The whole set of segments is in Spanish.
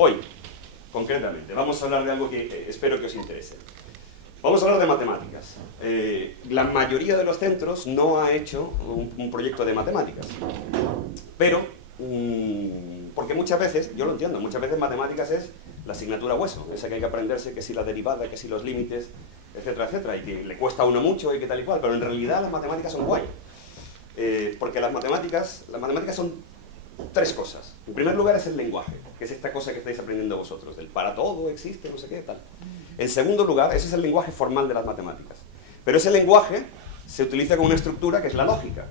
Hoy, concretamente, vamos a hablar de algo que espero que os interese. Vamos a hablar de matemáticas. La mayoría de los centros no ha hecho un proyecto de matemáticas, pero, porque muchas veces, yo lo entiendo, muchas veces matemáticas es la asignatura hueso, esa que hay que aprenderse, que si la derivada, que si los límites, etcétera, etcétera, y que le cuesta a uno mucho y que tal y cual, pero en realidad las matemáticas son guay. Porque las matemáticas son tres cosas. En primer lugar es el lenguaje, que es esta cosa que estáis aprendiendo vosotros, del para todo existe, no sé qué, tal. En segundo lugar, ese es el lenguaje formal de las matemáticas. Pero ese lenguaje se utiliza con una estructura que es la lógica.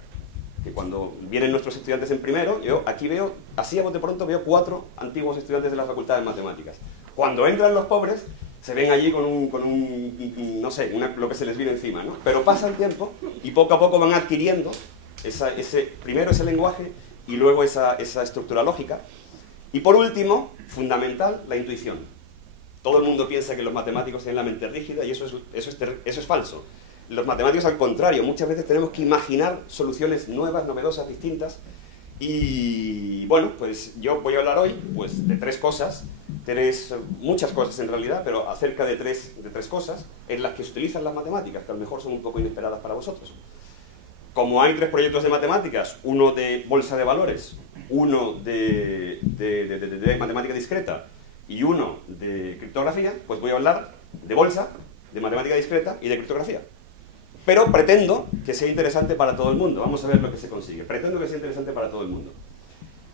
Que cuando vienen nuestros estudiantes en primero, yo aquí veo, así a bote pronto, veo 4 antiguos estudiantes de la Facultad de Matemáticas. Cuando entran los pobres, se ven allí con un no sé, lo que se les viene encima, ¿no? Pero pasa el tiempo y poco a poco van adquiriendo primero ese lenguaje y luego esa estructura lógica. Y por último, fundamental, la intuición. Todo el mundo piensa que los matemáticos tienen la mente rígida y eso es falso. Los matemáticos, al contrario, muchas veces tenemos que imaginar soluciones nuevas, novedosas, distintas. Y bueno, pues yo voy a hablar hoy pues, de tres cosas, muchas cosas en realidad, pero acerca de tres cosas en las que se utilizan las matemáticas, que a lo mejor son un poco inesperadas para vosotros. Como hay 3 proyectos de matemáticas, uno de bolsa de valores, uno de matemática discreta y uno de criptografía, pues voy a hablar de bolsa, de matemática discreta y de criptografía. Pero pretendo que sea interesante para todo el mundo. Vamos a ver lo que se consigue. Pretendo que sea interesante para todo el mundo.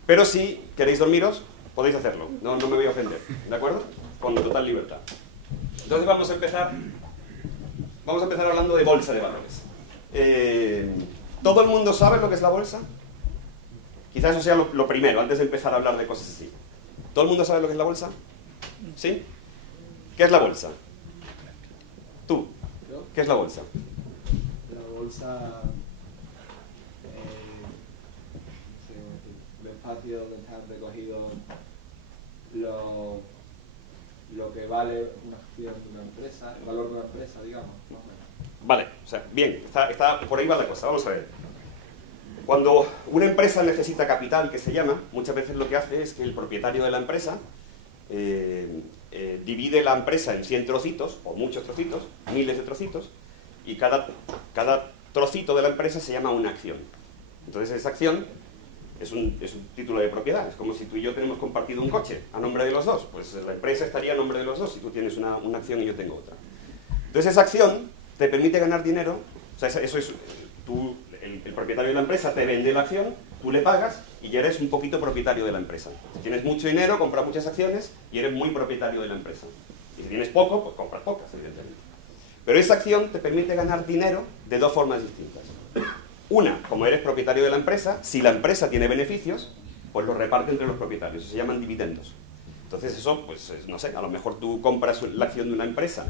Pero si queréis dormiros, podéis hacerlo. No me voy a ofender, ¿de acuerdo? Con total libertad. Entonces vamos a empezar hablando de bolsa de valores. ¿Todo el mundo sabe lo que es la bolsa? Quizás eso sea lo primero, antes de empezar a hablar de cosas así. ¿Todo el mundo sabe lo que es la bolsa? ¿Sí? ¿Qué es la bolsa? ¿Tú? ¿Qué es la bolsa? La bolsa el espacio donde están recogidos lo que vale una acción de una empresa, el valor de una empresa, digamos, más o menos. Vale, o sea, bien, por ahí va la cosa, vamos a ver. Cuando una empresa necesita capital, que se llama, muchas veces lo que hace es que el propietario de la empresa divide la empresa en 100 trocitos, o muchos trocitos, miles de trocitos, y cada trocito de la empresa se llama una acción. Entonces esa acción es un título de propiedad, es como si tú y yo tenemos compartido un coche a nombre de los dos, pues la empresa estaría a nombre de los dos si tú tienes una acción y yo tengo otra. Entonces esa acción te permite ganar dinero, o sea, eso es, el propietario de la empresa te vende la acción, tú le pagas y ya eres un poquito propietario de la empresa. Si tienes mucho dinero, compras muchas acciones y eres muy propietario de la empresa. Y si tienes poco, pues compras pocas, evidentemente. Pero esa acción te permite ganar dinero de 2 formas distintas. Una, como eres propietario de la empresa, si la empresa tiene beneficios, pues los reparte entre los propietarios, eso se llaman dividendos. Entonces eso, pues no sé, a lo mejor tú compras la acción de una empresa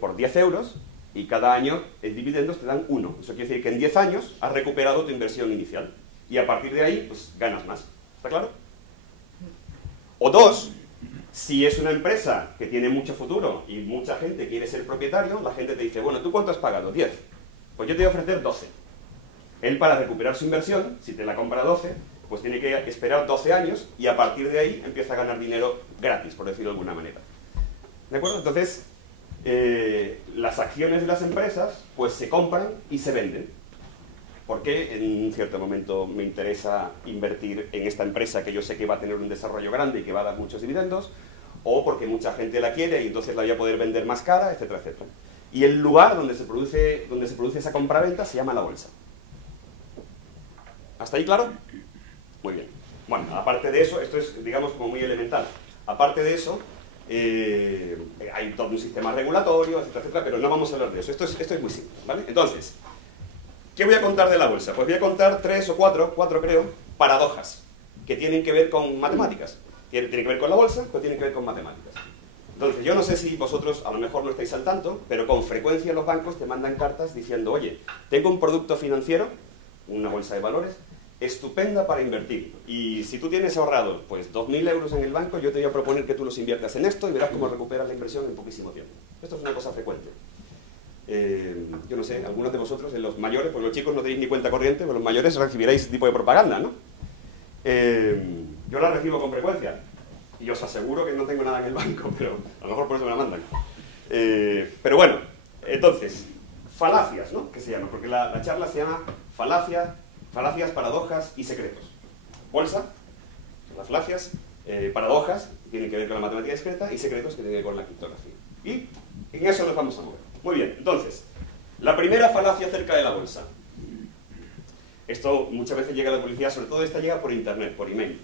por 10 euros y cada año en dividendos te dan 1. Eso quiere decir que en 10 años has recuperado tu inversión inicial y a partir de ahí pues ganas más. ¿Está claro? O 2, si es una empresa que tiene mucho futuro y mucha gente quiere ser propietario, la gente te dice, bueno, ¿tú cuánto has pagado? 10. Pues yo te voy a ofrecer 12. Él, para recuperar su inversión, si te la compra 12, pues tiene que esperar 12 años y a partir de ahí empieza a ganar dinero gratis, por decirlo de alguna manera. ¿De acuerdo? Entonces, las acciones de las empresas pues se compran y se venden. Porque en un cierto momento me interesa invertir en esta empresa que yo sé que va a tener un desarrollo grande y que va a dar muchos dividendos, o porque mucha gente la quiere y entonces la voy a poder vender más cara, etcétera, etcétera. Y el lugar donde se produce esa compra-venta se llama la bolsa. ¿Hasta ahí claro? Muy bien. Bueno, aparte de eso, esto es, digamos, como muy elemental. Aparte de eso, hay todo un sistema regulatorio, etcétera, etcétera, pero no vamos a hablar de eso. Esto es muy simple, ¿vale? Entonces, ¿qué voy a contar de la bolsa? Pues voy a contar 3 o 4 creo, paradojas que tienen que ver con matemáticas. Tienen que ver con la bolsa, pero tienen que ver con matemáticas. Entonces, yo no sé si vosotros a lo mejor no estáis al tanto, pero con frecuencia los bancos te mandan cartas diciendo, oye, tengo un producto financiero, una bolsa de valores, estupenda para invertir. Y si tú tienes ahorrado pues 2.000 euros en el banco, yo te voy a proponer que tú los inviertas en esto y verás cómo recuperas la inversión en poquísimo tiempo. Esto es una cosa frecuente. Yo no sé, algunos de vosotros, en los mayores, pues los chicos no tenéis ni cuenta corriente, pero los mayores recibiréis ese tipo de propaganda, ¿no? Yo la recibo con frecuencia. Y os aseguro que no tengo nada en el banco, pero a lo mejor por eso me la mandan. Pero bueno, entonces, falacias, ¿no? ¿Qué se llama? Porque la charla se llama falacias, paradojas y secretos. Bolsa, las falacias, paradojas, que tienen que ver con la matemática discreta, y secretos, que tienen que ver con la criptografía. Y en eso nos vamos a mover. Muy bien, entonces, la primera falacia acerca de la bolsa. Esto muchas veces llega a la publicidad, sobre todo esta llega por internet, por email.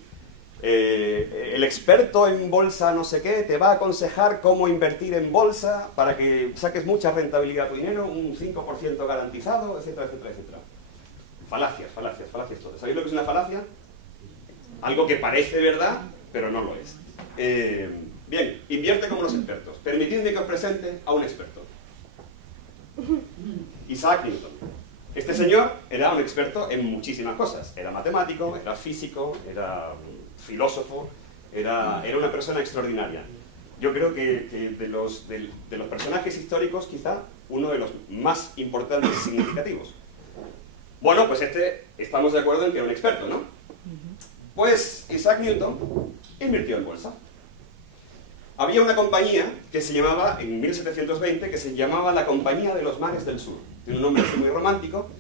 El experto en bolsa no sé qué te va a aconsejar cómo invertir en bolsa para que saques mucha rentabilidad a tu dinero, un 5% garantizado, etcétera, etcétera, etcétera. Falacias todas. ¿Sabéis lo que es una falacia? Algo que parece verdad, pero no lo es. Bien, invierte como los expertos. Permitidme que os presente a un experto. Isaac Newton. Este señor era un experto en muchísimas cosas. Era matemático, era físico, era filósofo, era una persona extraordinaria. Yo creo que de los personajes históricos, quizá uno de los más importantes y significativos. Bueno, pues estamos de acuerdo en que era un experto, ¿no? Pues Isaac Newton invirtió en bolsa. Había una compañía que se llamaba, en 1720, que se llamaba la Compañía de los Mares del Sur. Tiene un nombre así muy romántico.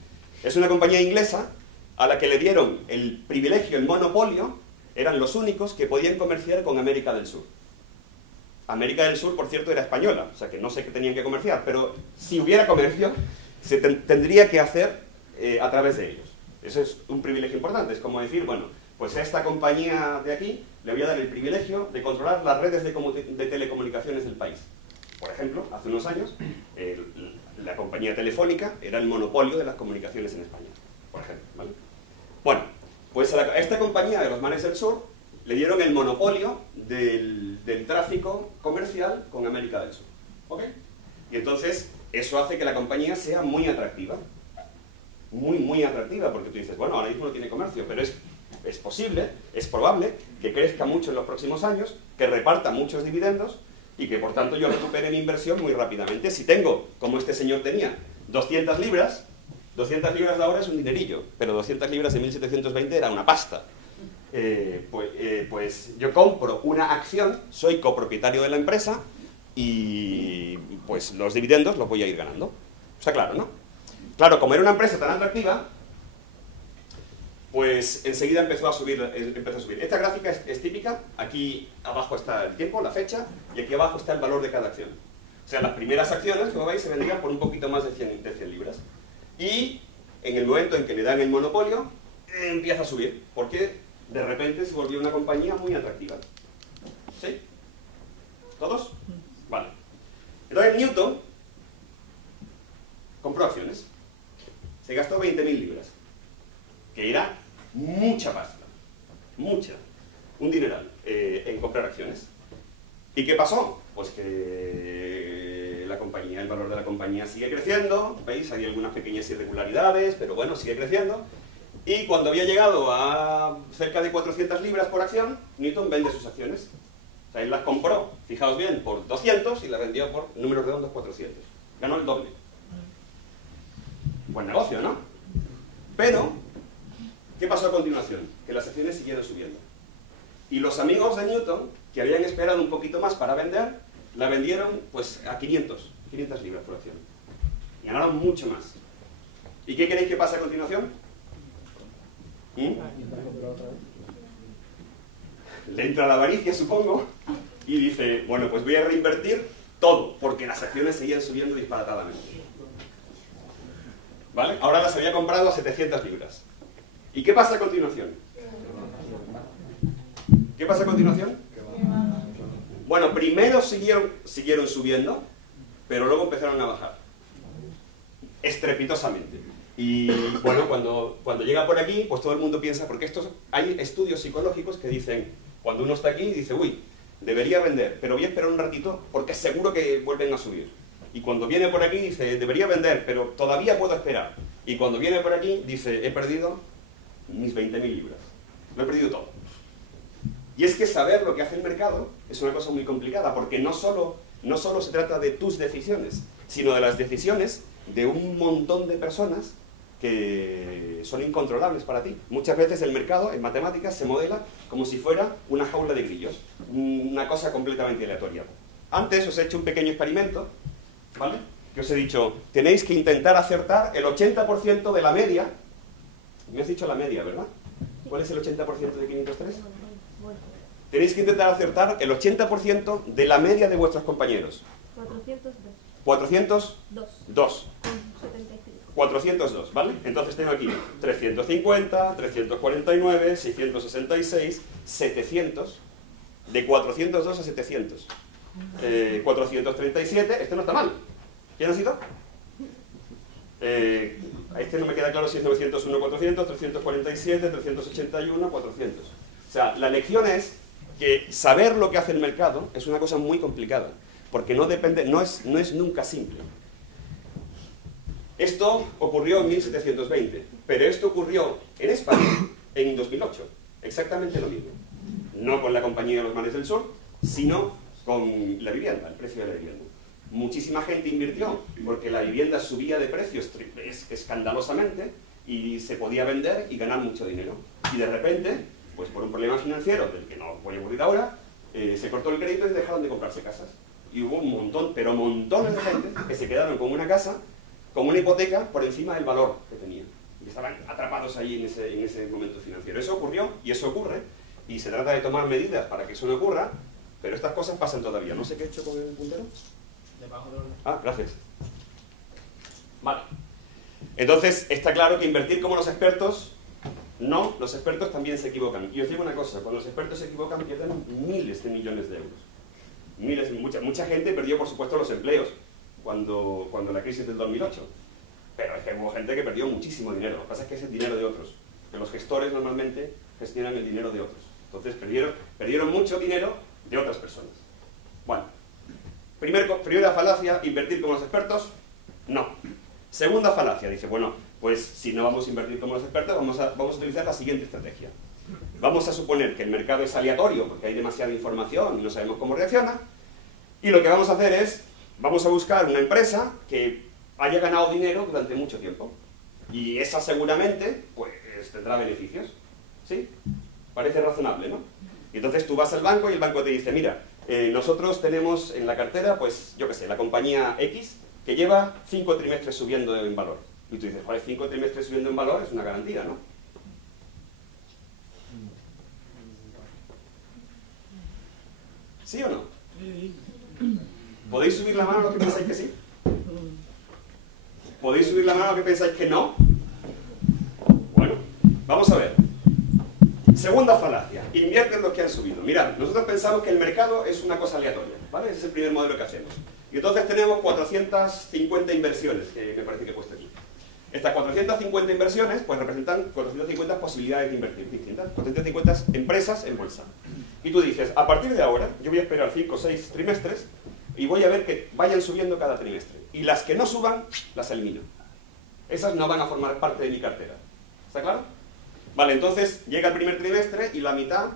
Es una compañía inglesa a la que le dieron el privilegio, el monopolio. Eran los únicos que podían comerciar con América del Sur. América del Sur, por cierto, era española, o sea que no sé qué tenían que comerciar, pero si hubiera comercio, se tendría que hacer a través de ellos. Eso es un privilegio importante. Es como decir, bueno, pues a esta compañía de aquí le voy a dar el privilegio de controlar las redes de telecomunicaciones del país. Por ejemplo, hace unos años, la compañía telefónica era el monopolio de las comunicaciones en España, por ejemplo, ¿vale? Bueno, pues a esta compañía de los Mares del Sur le dieron el monopolio del tráfico comercial con América del Sur. ¿Ok? Y entonces eso hace que la compañía sea muy atractiva. Muy atractiva, porque tú dices, bueno, ahora mismo no tiene comercio, pero es posible, es probable que crezca mucho en los próximos años, que reparta muchos dividendos y que por tanto yo recupere mi inversión muy rápidamente. Si tengo, como este señor tenía, 200 libras de ahora es un dinerillo, pero 200 libras de 1720 era una pasta. Pues yo compro una acción, soy copropietario de la empresa y pues los dividendos los voy a ir ganando. Está claro, ¿no? Claro, como era una empresa tan atractiva, pues enseguida empezó a subir. Esta gráfica es típica. Aquí abajo está el tiempo, la fecha, y aquí abajo está el valor de cada acción. O sea, las primeras acciones, como veis, se vendían por un poquito más de 100 libras. Y en el momento en que le dan el monopolio, empieza a subir, porque de repente se volvió una compañía muy atractiva. ¿Sí? ¿Todos? Vale. Entonces Newton compró acciones. Se gastó 20.000 libras, que era mucha pasta, un dineral en comprar acciones. ¿Y qué pasó? Pues que el valor de la compañía sigue creciendo, ¿veis? Hay algunas pequeñas irregularidades, pero bueno, sigue creciendo. Y cuando había llegado a cerca de 400 libras por acción, Newton vende sus acciones. O sea, él las compró, fijaos bien, por 200 y las vendió por números redondos 400. Ganó el doble. Buen negocio, ¿no? Pero, ¿qué pasó a continuación? Que las acciones siguieron subiendo. Y los amigos de Newton, que habían esperado un poquito más para vender, la vendieron pues a 500 libras por acción. Y ganaron mucho más. ¿Y qué queréis que pase a continuación? Le entra la avaricia, supongo, y dice, bueno, pues voy a reinvertir todo, porque las acciones seguían subiendo disparatadamente. ¿Vale? Ahora las había comprado a 700 libras. ¿Y qué pasa a continuación? ¿Qué pasa a continuación? Bueno, primero siguieron subiendo, pero luego empezaron a bajar. Estrepitosamente. Y bueno, cuando llega por aquí, pues todo el mundo piensa, porque hay estudios psicológicos que dicen, cuando uno está aquí, dice, uy, debería vender, pero voy a esperar un ratito porque seguro que vuelven a subir. Y cuando viene por aquí dice, debería vender, pero todavía puedo esperar. Y cuando viene por aquí dice, he perdido mis 20.000 libras. Lo he perdido todo. Y es que saber lo que hace el mercado es una cosa muy complicada, porque no solo se trata de tus decisiones, sino de las decisiones de un montón de personas que son incontrolables para ti. Muchas veces el mercado en matemáticas se modela como si fuera una jaula de grillos, una cosa completamente aleatoria. Antes os he hecho un pequeño experimento, ¿vale? Que os he dicho, tenéis que intentar acertar el 80% de la media. Me has dicho la media, ¿verdad? ¿Cuál es el 80% de 503? Tenéis que intentar acertar el 80% de la media de vuestros compañeros. 402. 402. 402, ¿vale? Entonces tengo aquí 350, 349, 666, 700. De 402 a 700. 437, este no está mal. ¿Quién ha sido? A este no me queda claro si es 901, 400, 347, 381, 400. O sea, la lección es que saber lo que hace el mercado es una cosa muy complicada, porque no depende, no es nunca simple. Esto ocurrió en 1720, pero esto ocurrió en España en 2008, exactamente lo mismo. No con la Compañía de los Mares del Sur, sino con la vivienda, el precio de la vivienda. Muchísima gente invirtió porque la vivienda subía de precios escandalosamente y se podía vender y ganar mucho dinero. Y de repente, pues por un problema financiero, del que no voy a ocurrir ahora, se cortó el crédito y dejaron de comprarse casas. Y hubo un montón, pero montones de gente que se quedaron con una casa, con una hipoteca por encima del valor que tenían. Y estaban atrapados ahí en ese momento financiero. Eso ocurrió y eso ocurre. Y se trata de tomar medidas para que eso no ocurra, pero estas cosas pasan todavía. No sé qué he hecho con el puntero. Ah, gracias. Vale. Entonces, está claro que invertir como los expertos, no, los expertos también se equivocan. Y os digo una cosa, cuando los expertos se equivocan pierden miles de millones de euros. Mucha gente perdió, por supuesto, los empleos cuando la crisis del 2008. Pero es que hubo gente que perdió muchísimo dinero. Lo que pasa es que es el dinero de otros. Que los gestores normalmente gestionan el dinero de otros. Entonces perdieron mucho dinero de otras personas. Bueno, primera falacia, invertir como los expertos, no. Segunda falacia, dice, bueno, pues si no vamos a invertir como los expertos, vamos a utilizar la siguiente estrategia. Vamos a suponer que el mercado es aleatorio, porque hay demasiada información y no sabemos cómo reacciona, y lo que vamos a hacer es, vamos a buscar una empresa que haya ganado dinero durante mucho tiempo, y esa seguramente, pues, tendrá beneficios. ¿Sí? Parece razonable, ¿no? Y entonces tú vas al banco y el banco te dice, mira, nosotros tenemos en la cartera, pues, yo qué sé, la compañía X, que lleva 5 trimestres subiendo en valor. Y tú dices, joder, 5 trimestres subiendo en valor es una garantía, ¿no? ¿Sí o no? ¿Podéis subir la mano a los que pensáis que sí? ¿Podéis subir la mano a los que pensáis que no? Bueno, vamos a ver. Segunda falacia, invierten los que han subido. Mirad, nosotros pensamos que el mercado es una cosa aleatoria, ¿vale? Ese es el primer modelo que hacemos. Y entonces tenemos 450 inversiones, que me parece que he puesto aquí. Estas 450 inversiones, pues representan 450 posibilidades de invertir distintas, 450 empresas en bolsa. Y tú dices, a partir de ahora, yo voy a esperar 5 o 6 trimestres y voy a ver que vayan subiendo cada trimestre. Y las que no suban, las elimino. Esas no van a formar parte de mi cartera. ¿Está claro? Vale, entonces llega el primer trimestre y la mitad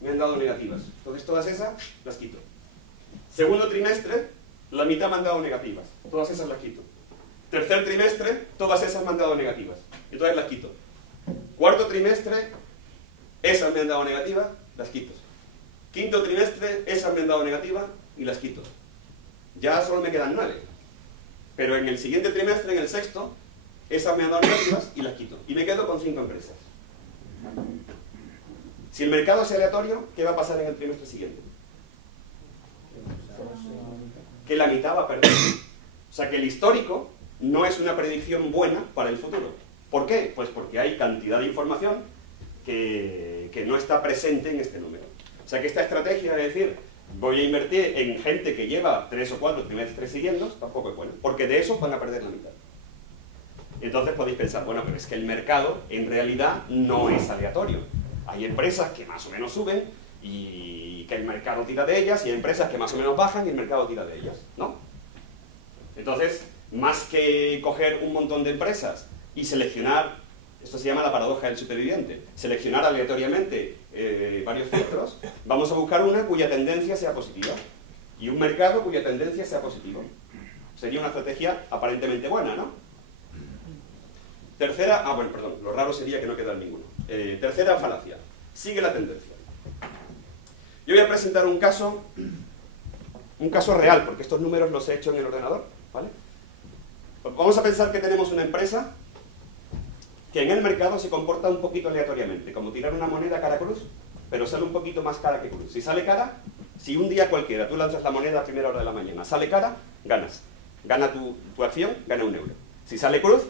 me han dado negativas. Entonces todas esas las quito. Segundo trimestre, la mitad me han dado negativas. Todas esas las quito. Tercer trimestre, todas esas me han dado negativas. Entonces las quito. Cuarto trimestre, esas me han dado negativas, las quito. Quinto trimestre, esas me han dado negativas y las quito. Ya solo me quedan 9. Pero en el siguiente trimestre, en el sexto, esas me han dado negativas y las quito. Y me quedo con 5 empresas. Si el mercado es aleatorio, ¿qué va a pasar en el trimestre siguiente? Que la mitad va a perder. O sea que el histórico no es una predicción buena para el futuro. ¿Por qué? Pues porque hay cantidad de información que no está presente en este número. O sea que esta estrategia de decir, voy a invertir en gente que lleva 3 o 4 trimestres siguiendo, tampoco es buena, porque de esos van a perder la mitad. Entonces podéis pensar, bueno, pero es que el mercado en realidad no es aleatorio. Hay empresas que más o menos suben y que el mercado tira de ellas, y hay empresas que más o menos bajan y el mercado tira de ellas, ¿no? Entonces, más que coger un montón de empresas y seleccionar, esto se llama la paradoja del superviviente, seleccionar aleatoriamente varios filtros, vamos a buscar una cuya tendencia sea positiva y un mercado cuya tendencia sea positiva. Sería una estrategia aparentemente buena, ¿no? Tercera, bueno, perdón, lo raro sería que no quedara ninguno. Tercera falacia, sigue la tendencia. Yo voy a presentar un caso real, porque estos números los he hecho en el ordenador, ¿vale? Vamos a pensar que tenemos una empresa que en el mercado se comporta un poquito aleatoriamente, como tirar una moneda cara cruz, pero sale un poquito más cara que cruz. Si sale cara, si un día cualquiera tú lanzas la moneda a primera hora de la mañana, sale cara, ganas. Gana tu acción, gana 1 euro. Si sale cruz,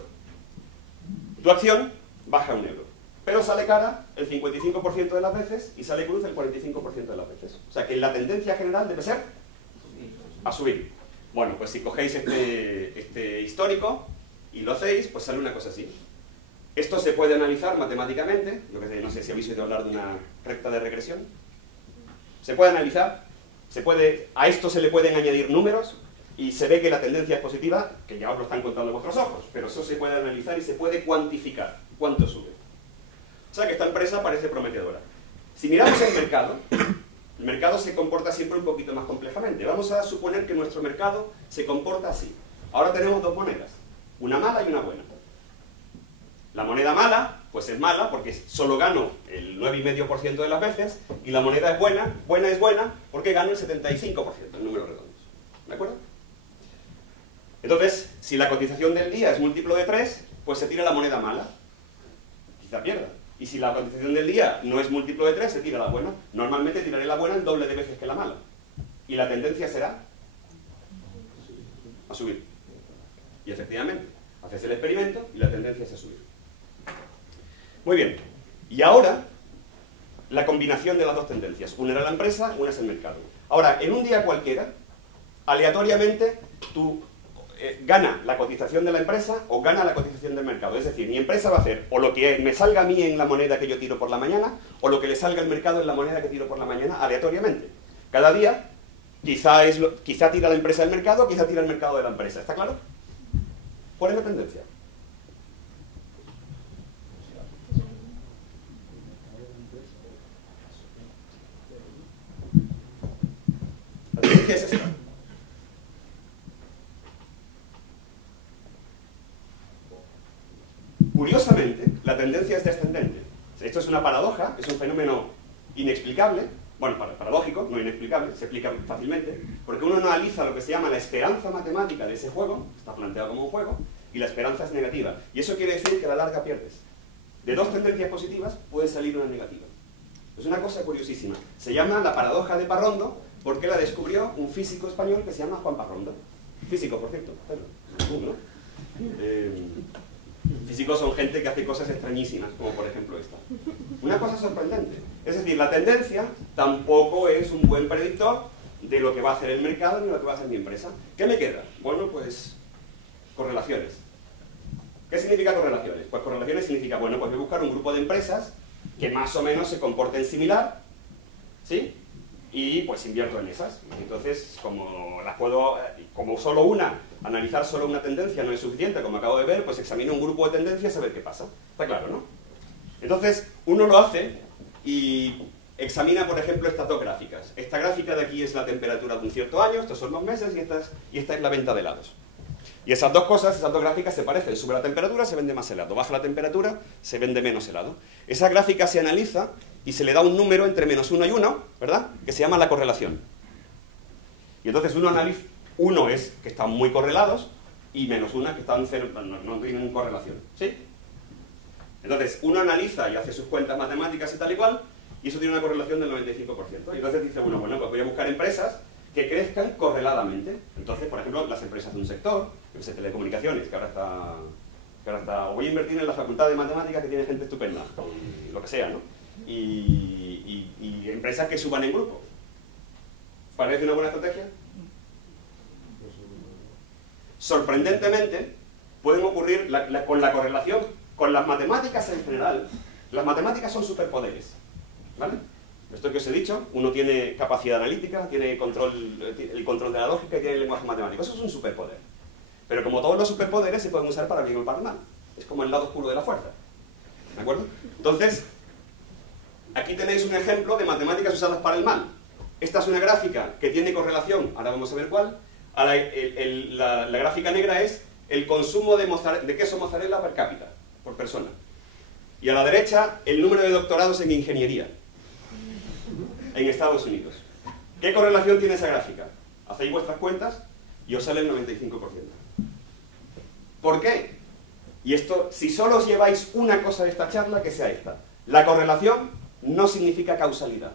tu acción baja 1 euro. Pero sale cara el 55% de las veces y sale cruz el 45% de las veces. O sea que la tendencia general debe ser a subir. Bueno, pues si cogéis este histórico y lo hacéis, pues sale una cosa así. Esto se puede analizar matemáticamente, yo que sé, no sé si habéis oído hablar de una recta de regresión. Se puede analizar, a esto se le pueden añadir números y se ve que la tendencia es positiva, que ya os lo están contando vuestros ojos, pero eso se puede analizar y se puede cuantificar cuánto sube. O sea que esta empresa parece prometedora. Si miramos el mercado se comporta siempre un poquito más complejamente. Vamos a suponer que nuestro mercado se comporta así. Ahora tenemos dos monedas, una mala y una buena. La moneda mala, pues es mala porque solo gano el 9,5% de las veces, y la moneda es buena porque gano el 75% en números redondos. ¿De acuerdo? Entonces, si la cotización del día es múltiplo de 3, pues se tira la moneda mala. Quizá pierda. Y si la cotización del día no es múltiplo de 3, se tira la buena. Normalmente tiraré la buena el doble de veces que la mala. Y la tendencia será a subir. Y efectivamente, haces el experimento y la tendencia es a subir. Muy bien. Y ahora, la combinación de las dos tendencias. Una era la empresa, una es el mercado. Ahora, en un día cualquiera, aleatoriamente, tú gana la cotización de la empresa o gana la cotización del mercado. Es decir, mi empresa va a hacer o lo que me salga a mí en la moneda que yo tiro por la mañana, o lo que le salga al mercado en la moneda que tiro por la mañana, aleatoriamente. Cada día, quizá tira la empresa del mercado, quizá tira el mercado de la empresa. ¿Está claro? ¿Cuál es la tendencia? La tendencia es esta. Curiosamente, la tendencia es descendente. Esto es una paradoja, es un fenómeno inexplicable, bueno, paradójico, no inexplicable, se explica fácilmente, porque uno analiza lo que se llama la esperanza matemática de ese juego, está planteado como un juego, y la esperanza es negativa. Y eso quiere decir que a la larga pierdes. De dos tendencias positivas puede salir una negativa. Es una cosa curiosísima. Se llama la paradoja de Parrondo, porque la descubrió un físico español que se llama Juan Parrondo. Físico, por cierto. ¿No? Físicos son gente que hace cosas extrañísimas, como por ejemplo esta. Una cosa sorprendente. Es decir, la tendencia tampoco es un buen predictor de lo que va a hacer el mercado ni lo que va a hacer mi empresa. ¿Qué me queda? Bueno, pues correlaciones. ¿Qué significa correlaciones? Pues correlaciones significa, bueno, pues voy a buscar un grupo de empresas que más o menos se comporten similar, ¿sí? Y pues invierto en esas. Entonces, como solo analizar solo una tendencia no es suficiente, como acabo de ver, pues examino un grupo de tendencias a ver qué pasa. Está claro, ¿no? Entonces, uno lo hace y examina, por ejemplo, estas dos gráficas. Esta gráfica de aquí es la temperatura de un cierto año, estos son los meses, y esta es la venta de helados. Y esas dos cosas, esas dos gráficas se parecen. Sube la temperatura, se vende más helado. Baja la temperatura, se vende menos helado. Esa gráfica se analiza y se le da un número entre -1 y 1, ¿verdad? Que se llama la correlación. Y entonces uno analiza, uno es que están muy correlados y -1 que están cero, no tienen correlación. ¿Sí? Entonces uno analiza y hace sus cuentas matemáticas y tal y cual, y eso tiene una correlación del 95%. Y entonces dice, bueno, pues voy a buscar empresas que crezcan correladamente. Entonces, por ejemplo, las empresas de un sector, que es telecomunicaciones, que ahora está, o voy a invertir en la facultad de matemáticas que tiene gente estupenda, lo que sea, ¿no? Y empresas que suban en grupo. ¿Parece una buena estrategia? Sorprendentemente, pueden ocurrir con la correlación, con las matemáticas en general. Las matemáticas son superpoderes, ¿vale? Esto que os he dicho, uno tiene capacidad analítica, tiene el control de la lógica y tiene el lenguaje matemático. Eso es un superpoder. Pero como todos los superpoderes se pueden usar para bien o para mal. Es como el lado oscuro de la fuerza. ¿De acuerdo? Entonces, aquí tenéis un ejemplo de matemáticas usadas para el mal. Esta es una gráfica que tiene correlación, ahora vamos a ver cuál. La gráfica negra es el consumo de queso mozzarella per cápita. por persona. Y a la derecha, el número de doctorados en ingeniería en Estados Unidos. ¿Qué correlación tiene esa gráfica? Hacéis vuestras cuentas y os sale el 95%. ¿Por qué? Y esto, si solo os lleváis una cosa de esta charla, que sea esta. La correlación no significa causalidad.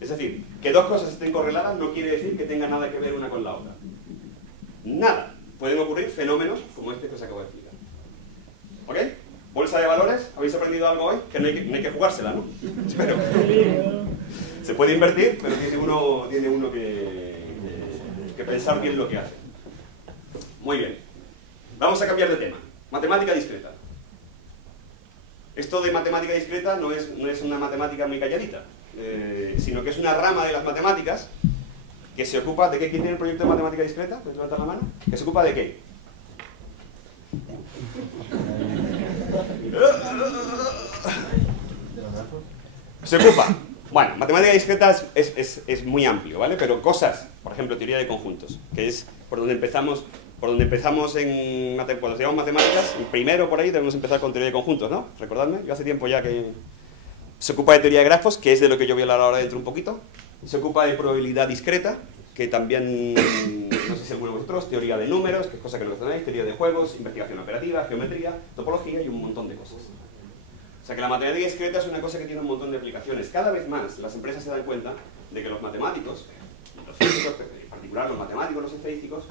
Es decir, que dos cosas estén correladas no quiere decir que tengan nada que ver una con la otra. Nada. Pueden ocurrir fenómenos como este que os acabo de explicar. ¿Ok? Bolsa de valores, ¿habéis aprendido algo hoy? Que no hay que jugársela, ¿no? Espero. Se puede invertir, pero tiene uno que pensar bien lo que hace. Muy bien. Vamos a cambiar de tema. Matemática discreta. Esto de matemática discreta no es una matemática muy calladita, sino que es una rama de las matemáticas que se ocupa de qué. ¿Quién tiene el proyecto de matemática discreta? ¿Puedes levantar la mano? ¿Que se ocupa de qué? Se ocupa. Bueno, matemática discreta es muy amplio, ¿vale? Pero cosas, por ejemplo, teoría de conjuntos, que es por donde empezamos cuando estudiamos matemáticas, primero por ahí debemos empezar con teoría de conjuntos, ¿no? Recordadme, yo hace tiempo ya que se ocupa de teoría de grafos, que es de lo que yo voy a hablar ahora dentro un poquito. Se ocupa de probabilidad discreta, que también, no sé si alguno de vosotros, teoría de números, que es cosa que no conocéis, teoría de juegos, investigación operativa, geometría, topología y un montón de cosas. O sea que la matemática discreta es una cosa que tiene un montón de aplicaciones. Cada vez más las empresas se dan cuenta de que los matemáticos, los físicos, en particular los matemáticos, los estadísticos,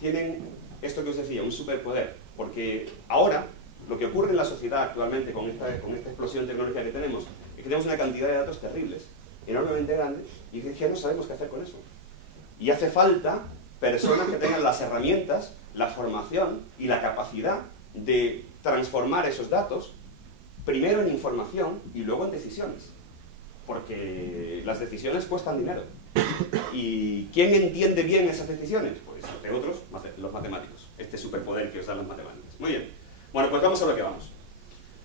tienen esto que os decía, un superpoder. Porque ahora, lo que ocurre en la sociedad actualmente con esta explosión tecnológica que tenemos, es que tenemos una cantidad de datos terribles, enormemente grandes, y que ya no sabemos qué hacer con eso. Y hace falta personas que tengan las herramientas, la formación y la capacidad de transformar esos datos primero en información y luego en decisiones. Porque las decisiones cuestan dinero. ¿Y quién entiende bien esas decisiones? Pues, entre otros, los matemáticos. Este superpoder que os dan las matemáticas. Muy bien. Bueno, pues vamos a lo que vamos.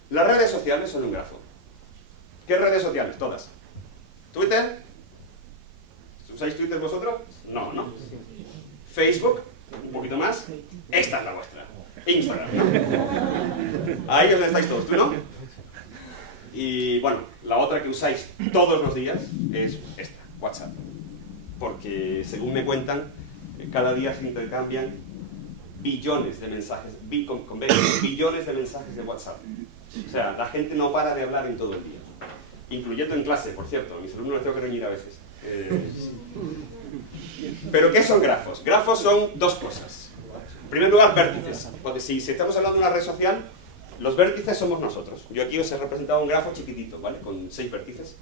Las redes sociales son un grafo. ¿Qué redes sociales? Todas. ¿Twitter? ¿Usáis Twitter vosotros? No, ¿no? ¿Facebook? Un poquito más. Esta es la vuestra. Instagram, ¿no? Ahí os estáis todos, ¿tú no? Y bueno, la otra que usáis todos los días es esta, WhatsApp. Porque, según me cuentan, cada día se intercambian billones de mensajes, billones de mensajes de WhatsApp. O sea, la gente no para de hablar en todo el día. Incluyendo en clase, por cierto. A mis alumnos les tengo que reñir a veces. ¿Pero qué son grafos? Grafos son dos cosas. En primer lugar, vértices. Porque si estamos hablando de una red social, los vértices somos nosotros. Yo aquí os he representado un grafo chiquitito, ¿vale? Con 6 vértices.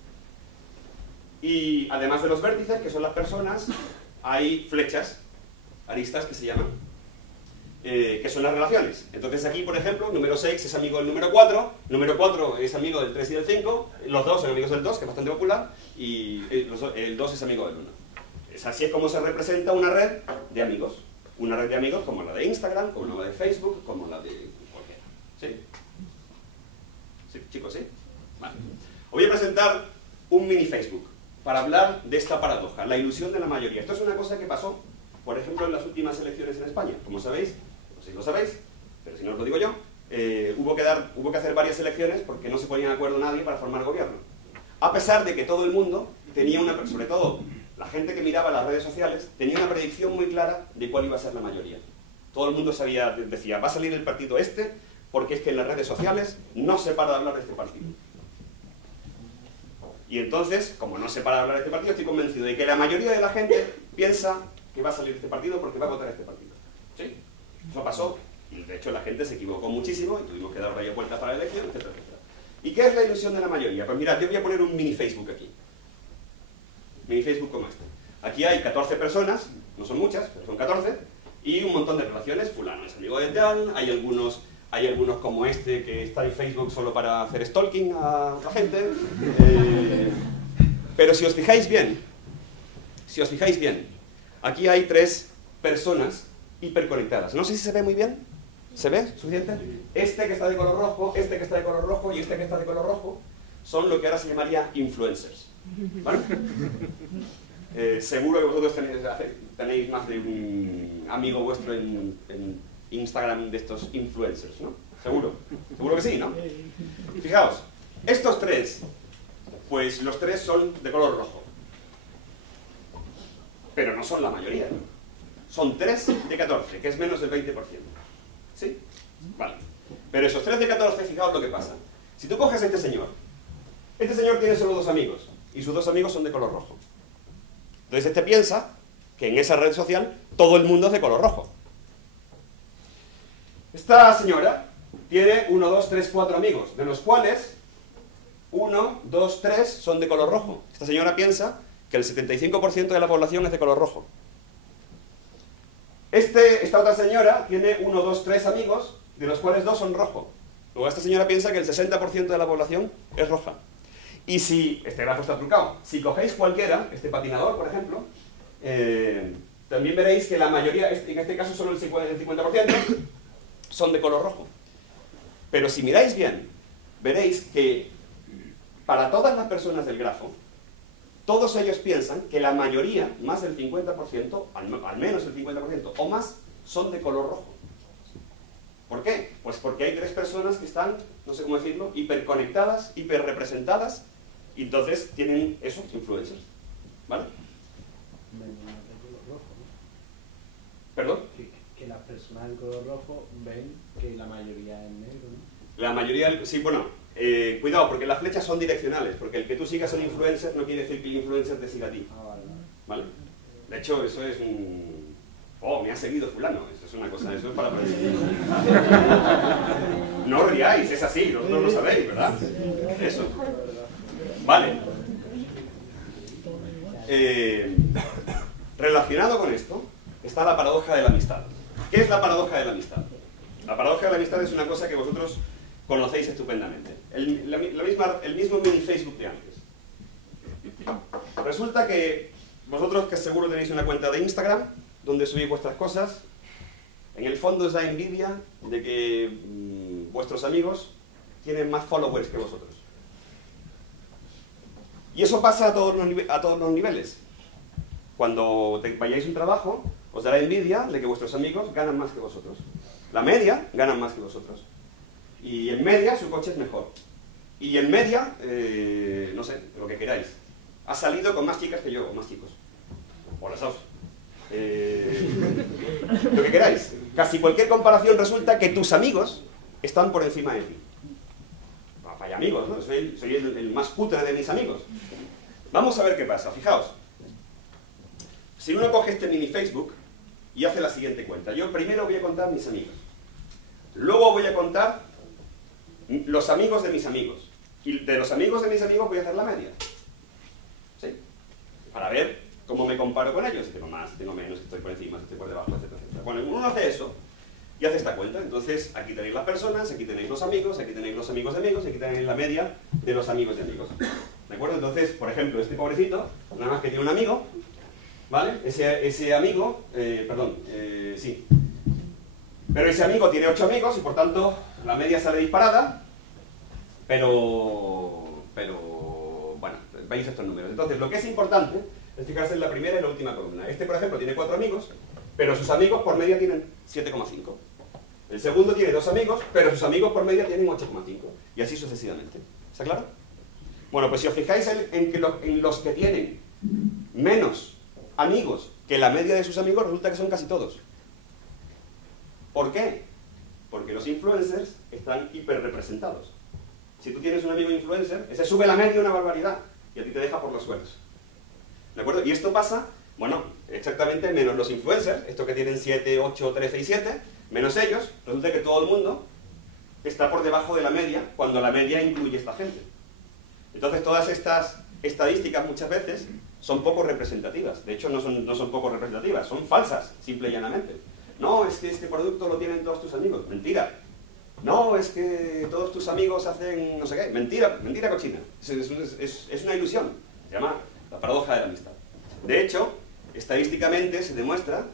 Y además de los vértices, que son las personas, hay flechas, aristas que se llaman, que son las relaciones. Entonces aquí, por ejemplo, número 6 es amigo del número 4, número 4 es amigo del 3 y del 5, los 2 son amigos del 2, que es bastante popular, y el 2 es amigo del 1. Así es como se representa una red de amigos. Una red de amigos como la de Instagram, como la de Facebook, como la de cualquiera. ¿Sí? ¿Sí, chicos, sí? Vale. Os voy a presentar un mini Facebook para hablar de esta paradoja, la ilusión de la mayoría. Esto es una cosa que pasó, por ejemplo, en las últimas elecciones en España. Como sabéis, no sé si lo sabéis, pero si no os lo digo yo, hubo que hacer varias elecciones porque no se ponía de acuerdo nadie para formar gobierno. A pesar de que todo el mundo tenía sobre todo la gente que miraba las redes sociales, tenía una predicción muy clara de cuál iba a ser la mayoría. Todo el mundo decía, va a salir el partido este, porque es que en las redes sociales no se para de hablar de este partido. Y entonces, como no se para de hablar de este partido, estoy convencido de que la mayoría de la gente piensa que va a salir este partido porque va a votar a este partido. ¿Sí? Eso pasó, y de hecho la gente se equivocó muchísimo, y tuvimos que dar raya vuelta para la elección, etcétera, etcétera. ¿Y qué es la ilusión de la mayoría? Pues mirad, yo voy a poner un mini Facebook aquí. Mini Facebook como este. Aquí hay 14 personas, no son muchas, pero son 14, y un montón de relaciones. Fulano es amigo de tal, hay algunos como este que está en Facebook solo para hacer stalking a otra gente. Pero si os fijáis bien, aquí hay 3 personas hiperconectadas. No sé si se ve muy bien. ¿Se ve? ¿Suficiente? Este que está de color rojo, este que está de color rojo y este que está de color rojo son lo que ahora se llamaría influencers. ¿Vale? Seguro que vosotros tenéis más de un amigo vuestro en Instagram de estos influencers, ¿no? Seguro. Seguro que sí, ¿no? Fijaos, estos tres, pues los tres son de color rojo. Pero no son la mayoría. Son 3 de 14, que es menos del 20%. ¿Sí? Vale. Pero esos 3 de 14, fijaos lo que pasa. Si tú coges a este señor tiene solo 2 amigos, y sus 2 amigos son de color rojo. Entonces este piensa que en esa red social todo el mundo es de color rojo. Esta señora tiene 1, 2, 3, 4 amigos, de los cuales 1, 2, 3 son de color rojo. Esta señora piensa que el 75% de la población es de color rojo. Esta otra señora tiene 1, 2, 3 amigos, de los cuales 2 son rojos. Luego esta señora piensa que el 60% de la población es roja. Y si, este grafo está trucado, si cogéis cualquiera, este patinador, por ejemplo, también veréis que la mayoría, en este caso solo el 50%, son de color rojo. Pero si miráis bien, veréis que para todas las personas del grafo, todos ellos piensan que la mayoría, más del 50%, al menos el 50% o más, son de color rojo. ¿Por qué? Pues porque hay 3 personas que están, no sé cómo decirlo, hiperconectadas, hiperrepresentadas, y entonces tienen esos influencers. ¿Vale? ¿Perdón? Que las personas del color rojo ven que la mayoría es negro, ¿no? La mayoría, sí, bueno, cuidado, porque las flechas son direccionales, porque el que tú sigas a un influencer no quiere decir que el influencer te siga a ti. Ah, vale. ¿Vale? De hecho, eso es un... Oh, me ha seguido fulano, eso es una cosa, eso es para... No os riáis, es así, vosotros lo sabéis, ¿verdad? Eso. Vale. Relacionado con esto está la paradoja de la amistad. ¿Qué es la paradoja de la amistad? La paradoja de la amistad es una cosa que vosotros conocéis estupendamente. El mismo mini Facebook de antes. Resulta que vosotros, que seguro tenéis una cuenta de Instagram, donde subís vuestras cosas, en el fondo os da envidia de que vuestros amigos tienen más followers que vosotros. Y eso pasa a todos los niveles. Cuando vayáis a un trabajo, os dará envidia de que vuestros amigos ganan más que vosotros. La media ganan más que vosotros. Y en media su coche es mejor. Y en media, no sé, lo que queráis. Ha salido con más chicas que yo, o más chicos. O las dos. Lo que queráis. Casi cualquier comparación resulta que tus amigos están por encima de ti. Vaya amigos, ¿no? Soy el más cutre de mis amigos. Vamos a ver qué pasa. Fijaos. Si uno coge este mini Facebook y hace la siguiente cuenta. Yo primero voy a contar mis amigos. Luego voy a contar los amigos de mis amigos. Y de los amigos de mis amigos voy a hacer la media. ¿Sí? Para ver cómo me comparo con ellos. Si tengo más, si tengo menos, si estoy por encima, si estoy por debajo, etc. Bueno, uno hace eso y hace esta cuenta. Entonces, aquí tenéis las personas, aquí tenéis los amigos, aquí tenéis los amigos de amigos, y aquí tenéis la media de los amigos de amigos. ¿De acuerdo? Entonces, por ejemplo, este pobrecito, nada más que tiene un amigo, ¿vale? Ese amigo, sí. Pero ese amigo tiene 8 amigos y por tanto la media sale disparada, pero bueno, veis estos números. Entonces, lo que es importante es fijarse en la primera y la última columna. Este, por ejemplo, tiene 4 amigos, pero sus amigos por media tienen 7,5. El segundo tiene 2 amigos, pero sus amigos por media tienen 8,5. Y así sucesivamente. ¿Está claro? Bueno, pues si os fijáis en los que tienen menos amigos que la media de sus amigos, resulta que son casi todos. ¿Por qué? Porque los influencers están hiperrepresentados. Si tú tienes un amigo influencer, ese sube la media una barbaridad y a ti te deja por los suelos. ¿De acuerdo? Y esto pasa, bueno, exactamente menos los influencers, estos que tienen 7, 8, 13 y 7, menos ellos, resulta que todo el mundo está por debajo de la media cuando la media incluye esta gente. Entonces todas estas estadísticas muchas veces son poco representativas. De hecho no son poco representativas, son falsas, simple y llanamente. No, es que este producto lo tienen todos tus amigos. Mentira. No, es que todos tus amigos hacen no sé qué. Mentira, mentira cochina. Es una ilusión. Se llama la paradoja de la amistad. De hecho, estadísticamente se demuestra,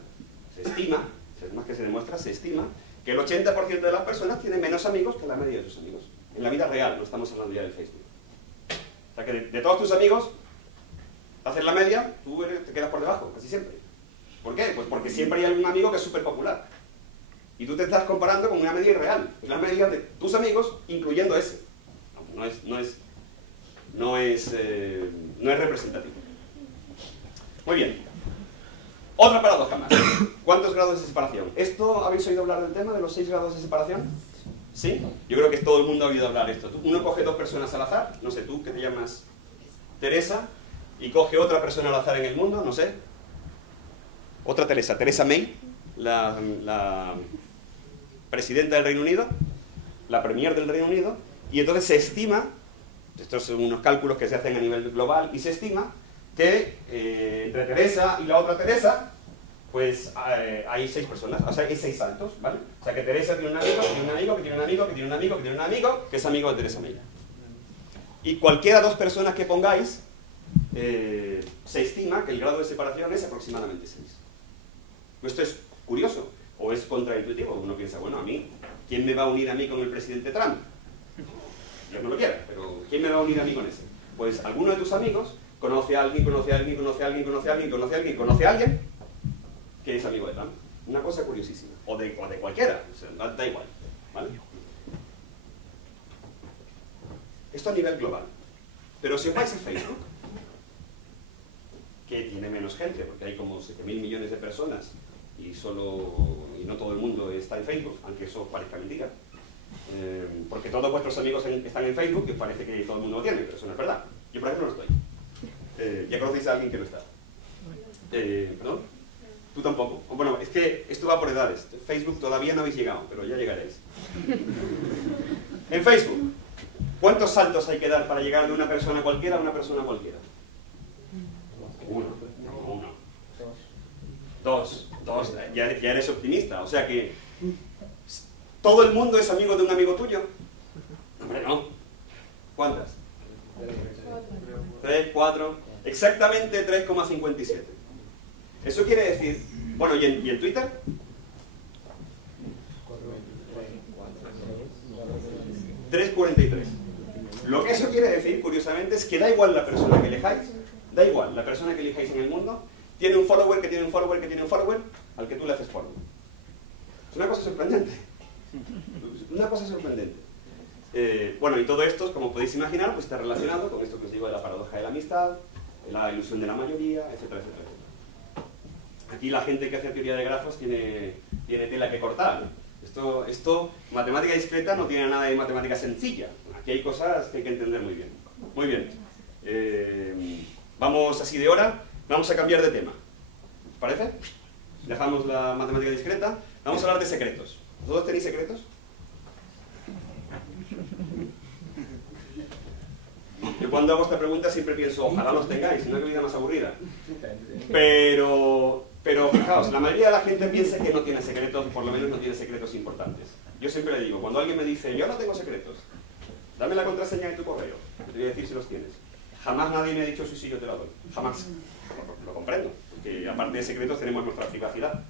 se estima, más que se demuestra, se estima que el 80% de las personas tienen menos amigos que la media de sus amigos. En la vida real, no estamos hablando ya del Facebook. O sea que de todos tus amigos, haces la media, tú te quedas por debajo, casi siempre. ¿Por qué? Pues porque siempre hay algún amigo que es súper popular. Y tú te estás comparando con una media irreal. Es la media de tus amigos, incluyendo ese. No es representativo. Muy bien. Otra paradoja más. ¿Cuántos grados de separación? ¿Esto habéis oído hablar del tema de los 6 grados de separación? ¿Sí? Yo creo que todo el mundo ha oído hablar de esto. Uno coge 2 personas al azar, no sé tú, que te llamas Teresa, y coge otra persona al azar en el mundo, no sé. Otra Teresa, Teresa May, la presidenta del Reino Unido, la premier del Reino Unido, y entonces se estima, estos son unos cálculos que se hacen a nivel global, y se estima que entre Teresa y la otra Teresa, pues hay 6 personas, o sea, hay 6 saltos, ¿vale? O sea, que Teresa tiene un amigo, que tiene un amigo, que tiene un amigo, que tiene un amigo, que tiene un amigo, que es amigo de Teresa May. Y cualquiera 2 personas que pongáis, se estima que el grado de separación es aproximadamente 6. Esto es curioso, o es contraintuitivo. Uno piensa, bueno, a mí, ¿quién me va a unir a mí con el presidente Trump? Dios no lo quiera, pero ¿quién me va a unir a mí con ese? Pues alguno de tus amigos conoce a alguien, conoce a alguien, conoce a alguien, conoce a alguien, conoce a alguien, conoce a alguien que es amigo de Trump. Una cosa curiosísima. O de cualquiera, o sea, da igual, ¿vale? Esto a nivel global. Pero si os vais a Facebook, que tiene menos gente, porque hay como 7.000 millones de personas y no todo el mundo está en Facebook, aunque eso parezca mentira, porque todos vuestros amigos están en Facebook, que parece que todo el mundo lo tiene, pero eso no es verdad. Yo, por ejemplo, no estoy. Ya conocéis a alguien que no está. ¿Perdón? Tú tampoco. Bueno, es que esto va por edades. Facebook todavía no habéis llegado, pero ya llegaréis. En Facebook, ¿cuántos saltos hay que dar para llegar de una persona cualquiera a una persona cualquiera? 1. 2. Ya eres optimista. O sea que ¿todo el mundo es amigo de un amigo tuyo? Hombre, no. ¿Cuántas? 3, 4. Exactamente 3,57. Eso quiere decir... Bueno, ¿y en Twitter? 3,43. Lo que eso quiere decir, curiosamente, es que da igual la persona que elijáis, da igual la persona que elijáis en el mundo, tiene un follower, que tiene un follower, que tiene un follower, al que tú le haces follow. Es una cosa sorprendente. Una cosa sorprendente. Bueno, y todo esto, como podéis imaginar, pues está relacionado con esto que os digo de la paradoja de la amistad, la ilusión de la mayoría, etcétera, etcétera. Aquí la gente que hace teoría de grafos tiene tela que cortar. Esto, matemática discreta no tiene nada de matemática sencilla. Aquí hay cosas que hay que entender muy bien. Muy bien. Vamos así de hora. Vamos a cambiar de tema. ¿Os parece? Dejamos la matemática discreta. Vamos a hablar de secretos. ¿Todos tenéis secretos? Yo cuando hago esta pregunta siempre pienso, ojalá los tengáis, si no, qué vida más aburrida. Pero fijaos, la mayoría de la gente piensa que no tiene secretos, por lo menos no tiene secretos importantes. Yo siempre le digo, cuando alguien me dice, yo no tengo secretos, dame la contraseña de tu correo, te voy a decir si los tienes. Jamás nadie me ha dicho, sí, yo te la doy. Jamás. Lo comprendo, porque aparte de secretos tenemos nuestra privacidad.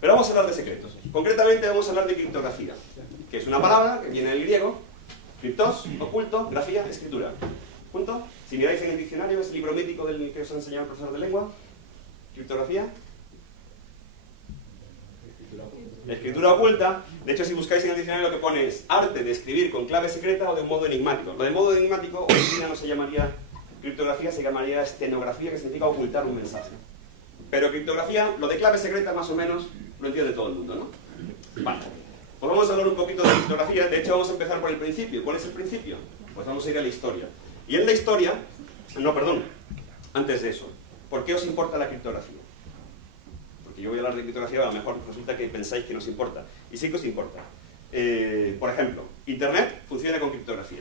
Pero vamos a hablar de secretos. Concretamente vamos a hablar de criptografía, que es una palabra que viene del griego, criptos, oculto, grafía, escritura. ¿Punto? Si miráis en el diccionario, es el libro mítico del que os ha enseñado el profesor de lengua. Criptografía. Escritura oculta. De hecho, si buscáis en el diccionario, lo que pone es arte de escribir con clave secreta o de un modo enigmático. Lo de modo enigmático hoy en día no se llamaría criptografía, se llamaría estenografía, que significa ocultar un mensaje. Pero criptografía, lo de clave secreta más o menos lo entiende todo el mundo, ¿no? Vale. Pues vamos a hablar un poquito de criptografía. De hecho, vamos a empezar por el principio. ¿Cuál es el principio? Pues vamos a ir a la historia. Y en la historia... No, perdón. Antes de eso. ¿Por qué os importa la criptografía? Porque yo voy a hablar de criptografía, a lo mejor resulta que pensáis que nos importa. Y sí que os importa. Por ejemplo, Internet funciona con criptografía.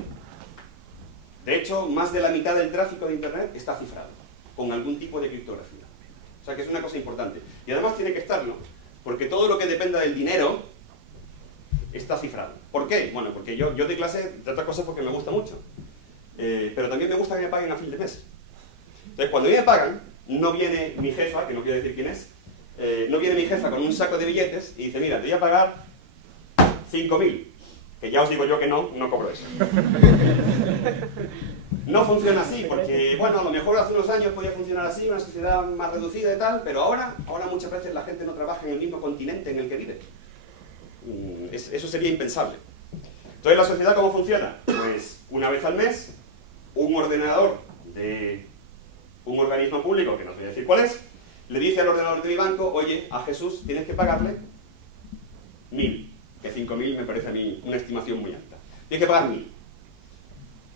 De hecho, más de la mitad del tráfico de Internet está cifrado, con algún tipo de criptografía. O sea que es una cosa importante. Y además tiene que estarlo, porque todo lo que dependa del dinero está cifrado. ¿Por qué? Bueno, porque yo doy clase de otras cosas porque me gusta mucho. Pero también me gusta que me paguen a fin de mes. Entonces, cuando a mí me pagan, no viene mi jefa, que no quiero decir quién es, no viene mi jefa con un saco de billetes y dice, mira, te voy a pagar 5.000. Que ya os digo yo que no cobro eso. No funciona así, porque, bueno, a lo mejor hace unos años podía funcionar así, una sociedad más reducida y tal, pero ahora muchas veces la gente no trabaja en el mismo continente en el que vive. Eso sería impensable. Entonces, ¿la sociedad cómo funciona? Pues una vez al mes, un ordenador de un organismo público, que no os voy a decir cuál es, le dice al ordenador de mi banco, oye, a Jesús tienes que pagarle 1.000, que 5.000 me parece a mí una estimación muy alta. Tienes que pagar 1.000.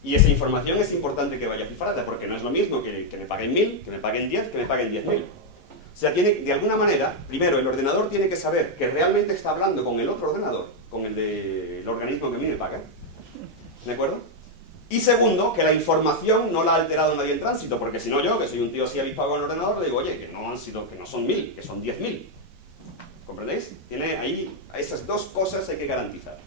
Y esa información es importante que vaya cifrada, porque no es lo mismo que me paguen 1.000, que me paguen 10, que me paguen 10.000. O sea, tiene, de alguna manera, primero, el ordenador tiene que saber que realmente está hablando con el otro ordenador, con el del organismo que a mí me paga. ¿De acuerdo? Y segundo, que la información no la ha alterado nadie en tránsito, porque si no yo, que soy un tío así avispado con el ordenador, le digo, oye, que no son 1.000, que son 10.000. ¿Comprendéis? Tiene ahí, esas dos cosas hay que garantizar.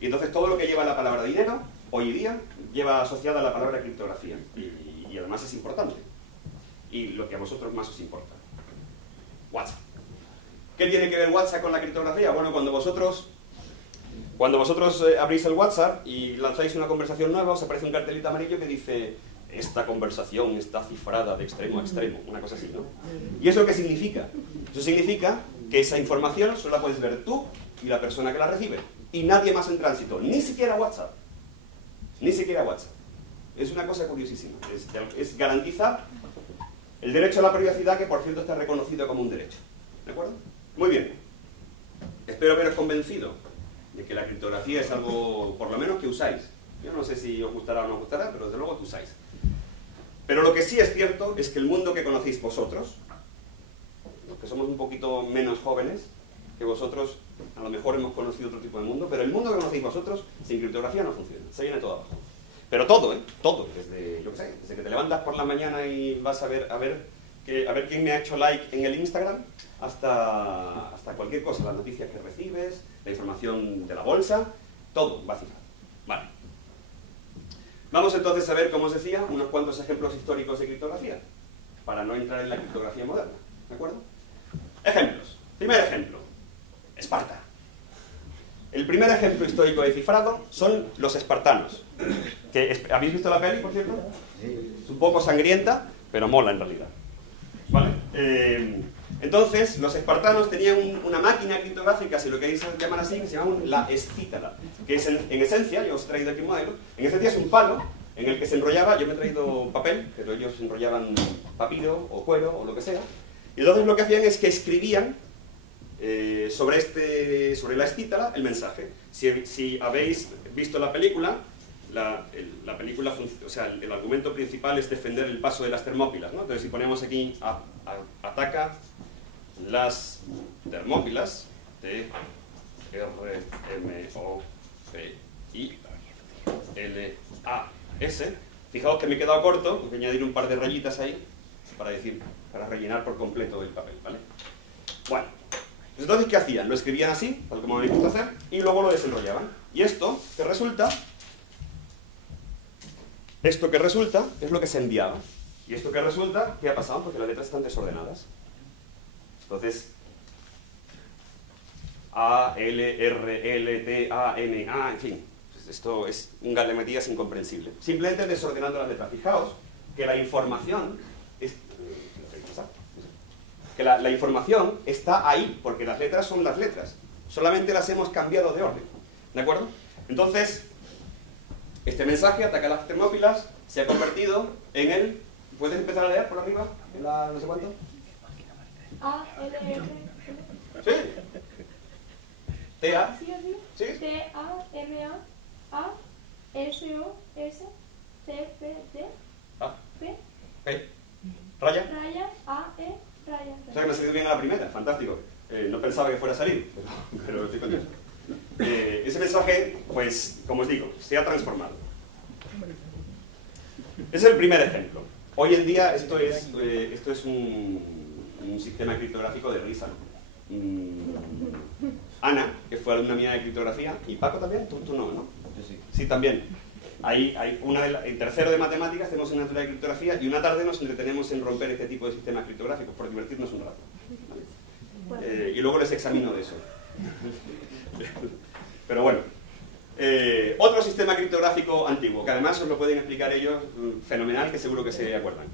Y entonces todo lo que lleva la palabra dinero, hoy día, lleva asociada la palabra criptografía. Y además es importante. Y lo que a vosotros más os importa. WhatsApp. ¿Qué tiene que ver WhatsApp con la criptografía? Bueno, cuando vosotros abrís el WhatsApp y lanzáis una conversación nueva, os aparece un cartelito amarillo que dice esta conversación está cifrada de extremo a extremo, una cosa así, ¿no? ¿Y eso qué significa? Eso significa que esa información solo la puedes ver tú y la persona que la recibe, y nadie más en tránsito, ni siquiera WhatsApp. Ni siquiera WhatsApp. Es una cosa curiosísima. Es garantizar el derecho a la privacidad, que por cierto está reconocido como un derecho. ¿De acuerdo? Muy bien. Espero haberos convencido de que la criptografía es algo, por lo menos, que usáis. Yo no sé si os gustará o no os gustará, pero desde luego que usáis. Pero lo que sí es cierto es que el mundo que conocéis vosotros, los que somos un poquito menos jóvenes que vosotros, a lo mejor hemos conocido otro tipo de mundo, pero el mundo que conocéis vosotros, sin criptografía no funciona, se viene todo abajo. Pero todo, todo, desde, yo qué sé, desde que te levantas por la mañana y vas a ver quién me ha hecho like en el Instagram, hasta cualquier cosa, las noticias que recibes, la información de la bolsa, todo va cifrado. Vale. Vamos entonces a ver, como os decía, unos cuantos ejemplos históricos de criptografía, para no entrar en la criptografía moderna, ¿de acuerdo? Ejemplos. Primer ejemplo, Esparta. El primer ejemplo histórico de cifrado son los espartanos. ¿Habéis visto la peli, por cierto? Es un poco sangrienta, pero mola en realidad. ¿Vale? Entonces, los espartanos tenían una máquina criptográfica, si lo queréis llamar así, que se llama la escítara, que es en esencia, yo os he traído aquí un modelo, en esencia es un palo en el que se enrollaba, yo me he traído papel, pero ellos enrollaban papiro o cuero o lo que sea, y entonces lo que hacían es que escribían sobre la escítara el mensaje. Si habéis visto la película, la película, o sea, el argumento principal es defender el paso de las Termópilas, ¿no? Entonces si ponemos aquí ataca las Termópilas, T-R-M-O-P-I-L-A-S, fijaos que me he quedado corto, voy a añadir un par de rayitas ahí para rellenar por completo el papel, ¿vale? Bueno, entonces ¿qué hacían? Lo escribían así, tal como habéis visto hacer, y luego lo desenrollaban. Y esto que resulta es lo que se enviaba. Y esto que resulta, ¿qué ha pasado? Porque las letras están desordenadas. Entonces, A, L, R, L, T, A, N, A, en fin. Esto es un galemetías incomprensible. Simplemente desordenando las letras. Fijaos que la información la información está ahí, porque las letras son las letras. Solamente las hemos cambiado de orden. ¿De acuerdo? Entonces, este mensaje, ataca a las Termópilas, se ha convertido en el... ¿Puedes empezar a leer por arriba? En la no sé cuánto. A, L, R. Sí. T, A. ¿Sí, así? Sí. T, A, R, A, S, O, S, C, P, D, P, P. Raya. raya, A, E, raya. O sea que me ha salido bien a la primera, fantástico. No pensaba que fuera a salir, pero estoy contento. Ese mensaje, pues, como os digo, se ha transformado. Ese es el primer ejemplo. Hoy en día esto es un sistema criptográfico de risa. Ana, que fue alumna mía de criptografía, y Paco también, tú no, ¿no? Yo sí. Sí, también. En tercero de matemáticas tenemos una asignatura de criptografía y una tarde nos entretenemos en romper este tipo de sistemas criptográficos por divertirnos un rato. ¿Vale? Y luego les examino de eso. Pero bueno. Otro sistema criptográfico antiguo, que además os lo pueden explicar ellos fenomenal, que seguro que se acuerdan.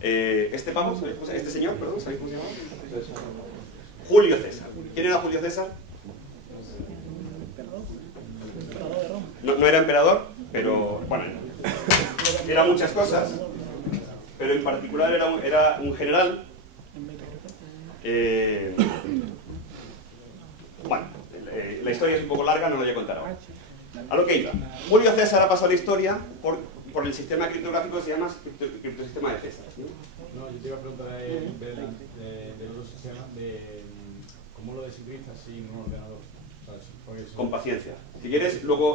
Este señor, perdón, ¿sabéis cómo se llamaba? Julio César. ¿Quién era Julio César? No era emperador, pero bueno, era muchas cosas, pero en particular era un general. Bueno, la historia es un poco larga, no lo voy a contar ahora. A lo que iba. Julio César ha pasado la historia por el sistema criptográfico que se llama criptosistema de César, ¿sí? No, yo te iba a preguntar de otro sistema, de cómo lo desencriptas sin un ordenador. Con paciencia. Si quieres, luego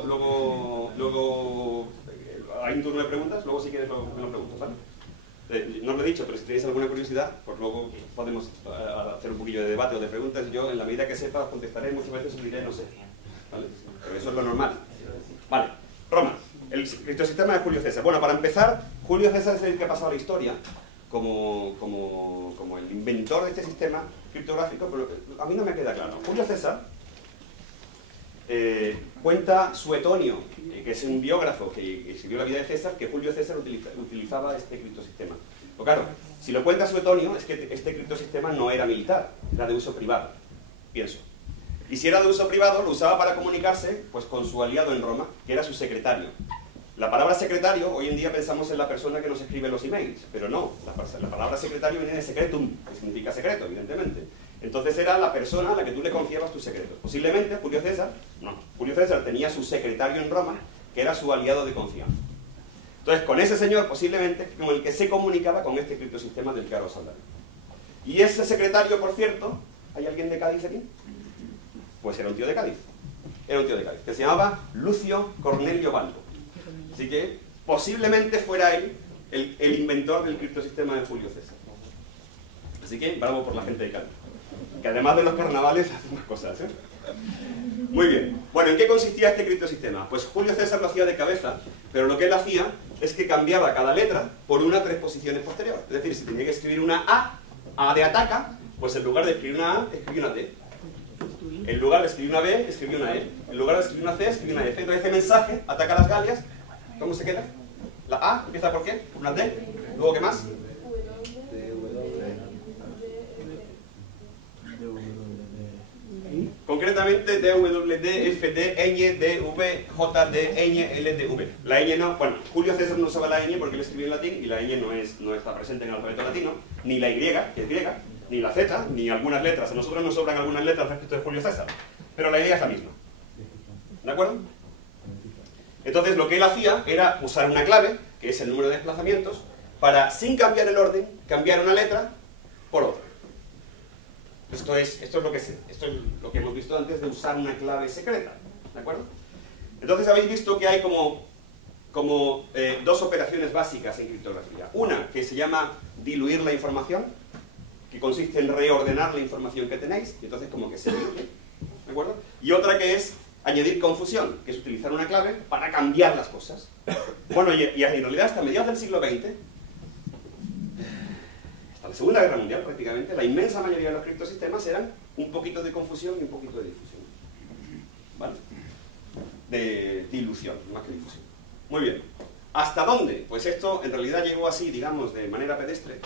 hay un turno de preguntas, luego si quieres me lo preguntas, ¿vale? No lo he dicho, pero si tenéis alguna curiosidad, pues luego podemos hacer un poquillo de debate o de preguntas. Yo, en la medida que sepa, contestaré, muchas veces os diré no sé, ¿vale? Porque eso es lo normal. Vale, Roma, el criptosistema de Julio César. Bueno, para empezar, Julio César es el que ha pasado a la historia como el inventor de este sistema criptográfico, pero a mí no me queda claro. Julio César cuenta Suetonio, que es un biógrafo que escribió la vida de César, que Julio César utilizaba este criptosistema. Pero claro, si lo cuenta Suetonio, es que este criptosistema no era militar, era de uso privado, pienso. Y si era de uso privado, lo usaba para comunicarse pues, con su aliado en Roma, que era su secretario. La palabra secretario, hoy en día pensamos en la persona que nos escribe los emails, pero no, la palabra secretario viene de secretum, que significa secreto, evidentemente. Entonces era la persona a la que tú le confiabas tus secretos. Posiblemente Julio César tenía su secretario en Roma, que era su aliado de confianza. Entonces con ese señor posiblemente con el que se comunicaba con este criptosistema del que ahora os hablaré. Y ese secretario, por cierto, ¿hay alguien de Cádiz aquí? Pues era un tío de Cádiz. Era un tío de Cádiz, que se llamaba Lucio Cornelio Balbo. Así que posiblemente fuera él el inventor del criptosistema de Julio César. Así que bravo por la gente de Cádiz, que además de los carnavales hace más cosas, ¿eh? Muy bien. Bueno, ¿en qué consistía este criptosistema? Pues Julio César lo hacía de cabeza, pero lo que él hacía es que cambiaba cada letra por una 3 posiciones posterior. Es decir, si tenía que escribir una A de ataca, pues en lugar de escribir una A, escribía una T. En lugar de escribir una B, escribía una E. En lugar de escribir una C, escribía una F. Entonces ese mensaje ataca las Galias. ¿Cómo se queda? La A empieza por qué? Por una D. Luego, ¿qué más? Concretamente D, W, D, F, D, Ñ, D, V, J, D, Ñ, L, D, V. La Ñ no, bueno, Julio César no usaba la Ñ porque él escribió en latín y la Ñ no está presente en el alfabeto latino, ni la Y, que es griega, ni la Z, ni algunas letras. A nosotros nos sobran algunas letras respecto de Julio César, pero la idea es la misma. ¿De acuerdo? Entonces lo que él hacía era usar una clave, que es el número de desplazamientos, para, sin cambiar el orden, cambiar una letra por otra. Esto es lo que hemos visto antes de usar una clave secreta, ¿de acuerdo? Entonces habéis visto que hay como dos operaciones básicas en criptografía. Una que se llama diluir la información, que consiste en reordenar la información que tenéis, y entonces como que se diluye, ¿de acuerdo? Y otra que es añadir confusión, que es utilizar una clave para cambiar las cosas. Bueno, y en realidad hasta mediados del siglo XX, hasta la Segunda Guerra Mundial prácticamente, la inmensa mayoría de los criptosistemas eran un poquito de confusión y un poquito de difusión. ¿Vale? De dilución, más que difusión. Muy bien. ¿Hasta dónde? Pues esto en realidad llegó así, digamos, de manera pedestre,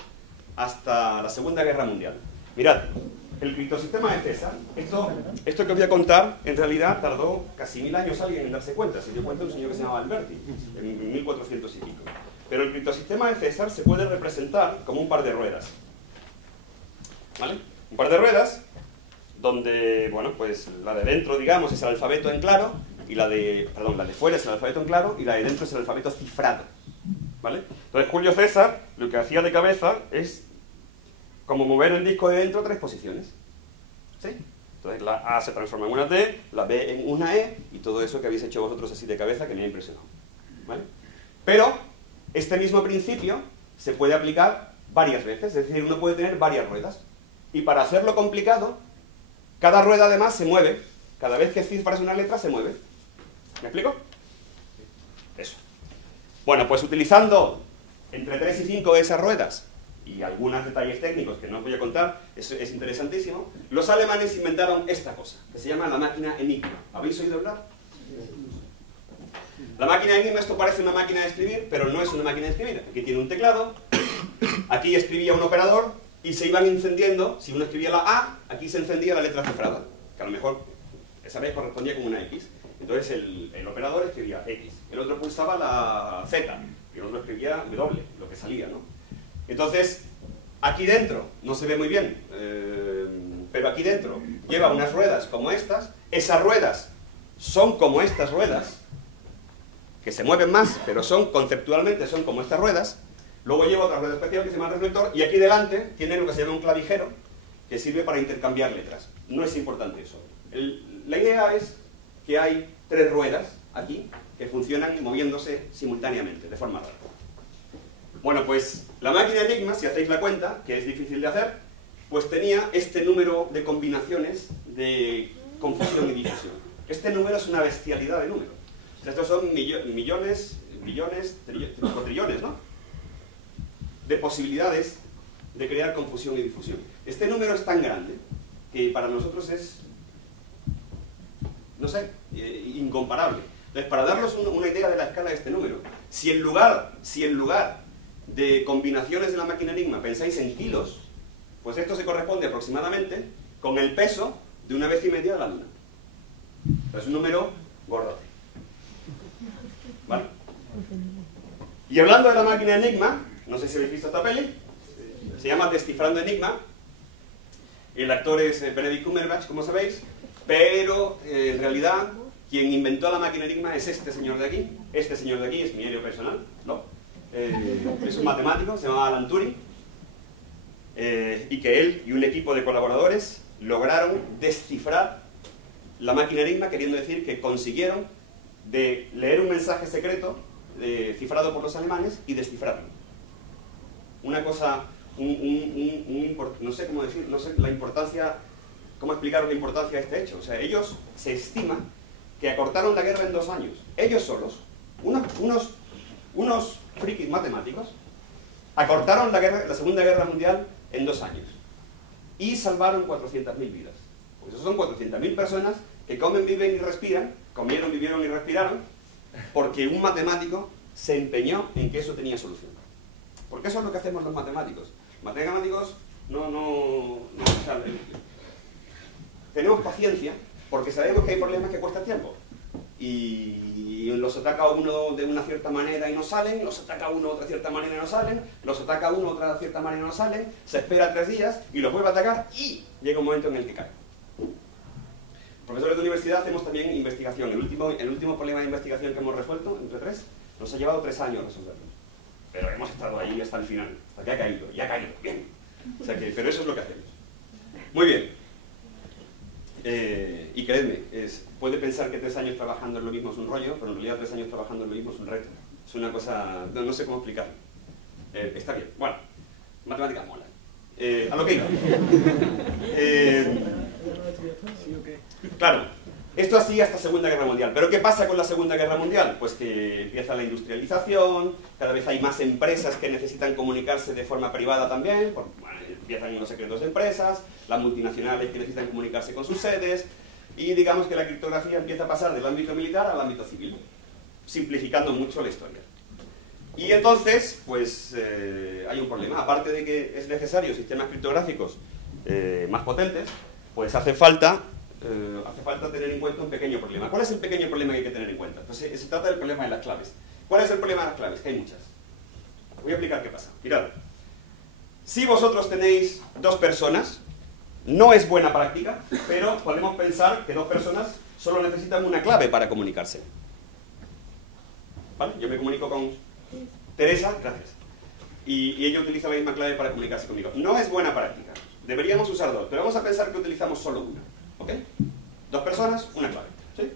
hasta la Segunda Guerra Mundial. Mirad, el criptosistema de César, esto que os voy a contar, en realidad tardó casi 1000 años alguien en darse cuenta. Se dio cuenta un señor que se llamaba Alberti, en 1400 y pico. Pero el criptosistema de César se puede representar como un par de ruedas. ¿Vale? Un par de ruedas, donde, bueno, pues la de dentro, digamos, es el alfabeto en claro, y la de fuera es el alfabeto en claro, y la de dentro es el alfabeto cifrado. ¿Vale? Entonces Julio César lo que hacía de cabeza es como mover el disco de dentro 3 posiciones. ¿Sí? Entonces la A se transforma en una T, la B en una E, y todo eso que habéis hecho vosotros así de cabeza que me ha impresionado. ¿Vale? Pero este mismo principio se puede aplicar varias veces, es decir, uno puede tener varias ruedas. Y para hacerlo complicado, cada rueda además se mueve. Cada vez que cifras una letra se mueve. ¿Me explico? Eso. Bueno, pues utilizando entre 3 y 5 de esas ruedas y algunos detalles técnicos que no os voy a contar, eso es interesantísimo, los alemanes inventaron esta cosa, que se llama la máquina Enigma. ¿Habéis oído hablar? La máquina Enigma, esto parece una máquina de escribir, pero no es una máquina de escribir. Aquí tiene un teclado, aquí escribía un operador y se iban encendiendo, si uno escribía la A, aquí se encendía la letra cifrada, que a lo mejor esa vez correspondía con una X. Entonces el operador escribía X, el otro pulsaba la Z, y el otro escribía W, lo que salía, ¿no? Entonces, aquí dentro, no se ve muy bien, pero aquí dentro lleva unas ruedas como estas. Esas ruedas son como estas ruedas, que se mueven más, pero conceptualmente son como estas ruedas. Luego lleva otra rueda especial que se llama reflector, y aquí delante tiene lo que se llama un clavijero, que sirve para intercambiar letras. No es importante eso. La idea es que hay 3 ruedas aquí que funcionan moviéndose simultáneamente, de forma rara. Bueno, pues la máquina Enigma, si hacéis la cuenta, que es difícil de hacer, pues tenía este número de combinaciones de confusión y difusión. Este número es una bestialidad de números. O sea, estos son millones, billones, trillones, ¿no? De posibilidades de crear confusión y difusión. Este número es tan grande que para nosotros es, no sé, incomparable. Entonces, para darnos una idea de la escala de este número, si en lugar de combinaciones de la máquina Enigma pensáis en kilos, pues esto se corresponde aproximadamente con el peso de 1,5 veces de la Luna. Es un número gordote. ¿Vale? Y hablando de la máquina Enigma, no sé si habéis visto esta peli, se llama Descifrando Enigma. El actor es Benedict Cumberbatch, como sabéis, pero en realidad quien inventó la máquina Enigma es este señor de aquí. Este señor de aquí es mi héroe personal, ¿no? Es un matemático, se llama Alan Turing, y que él y un equipo de colaboradores lograron descifrar la máquina Enigma, queriendo decir que consiguieron de leer un mensaje secreto cifrado por los alemanes y descifrarlo. Una cosa, no sé cómo decir, no sé la importancia, cómo explicaros la importancia de este hecho. O sea, ellos se estima que acortaron la guerra en 2 años. Ellos solos, unos frikis matemáticos, acortaron la Segunda Guerra Mundial en 2 años. Y salvaron 400.000 vidas. Pues eso son 400.000 personas que comen, viven y respiran, comieron, vivieron y respiraron, porque un matemático se empeñó en que eso tenía solución. Porque eso es lo que hacemos los matemáticos. Los matemáticos tenemos paciencia porque sabemos que hay problemas que cuestan tiempo. Y los ataca uno de una cierta manera y no salen, los ataca uno de otra cierta manera y no salen, los ataca uno de otra cierta manera y no salen, se espera 3 días y los vuelve a atacar y llega un momento en el que cae. Profesores de universidad hacemos también investigación. El último problema de investigación que hemos resuelto, entre 3, nos ha llevado 3 años resolverlo. Pero hemos estado ahí hasta el final, hasta que ha caído, y ha caído, bien. O sea que, pero eso es lo que hacemos. Muy bien. Y creedme, puede pensar que 3 años trabajando en lo mismo es un rollo, pero en realidad 3 años trabajando en lo mismo es un reto. Es una cosa, no sé cómo explicarlo. Está bien. Bueno, matemáticas mola. A lo que iba. Claro, esto así hasta Segunda Guerra Mundial. ¿Pero qué pasa con la Segunda Guerra Mundial? Pues que empieza la industrialización, cada vez hay más empresas que necesitan comunicarse de forma privada también, porque empiezan los secretos de empresas, las multinacionales que necesitan comunicarse con sus sedes, y digamos que la criptografía empieza a pasar del ámbito militar al ámbito civil, simplificando mucho la historia. Y entonces, pues hay un problema. Aparte de que es necesario sistemas criptográficos más potentes, pues hace falta tener en cuenta un pequeño problema. ¿Cuál es el pequeño problema que hay que tener en cuenta? Pues se trata del problema de las claves. ¿Cuál es el problema de las claves? Que hay muchas. Voy a explicar qué pasa. Mirad, si vosotros tenéis 2 personas, no es buena práctica, pero podemos pensar que 2 personas solo necesitan una clave para comunicarse. ¿Vale? Yo me comunico con Teresa, gracias. Y ella utiliza la misma clave para comunicarse conmigo. No es buena práctica. Deberíamos usar 2, pero vamos a pensar que utilizamos solo una. ¿Ok? 2 personas, una clave. ¿Sí?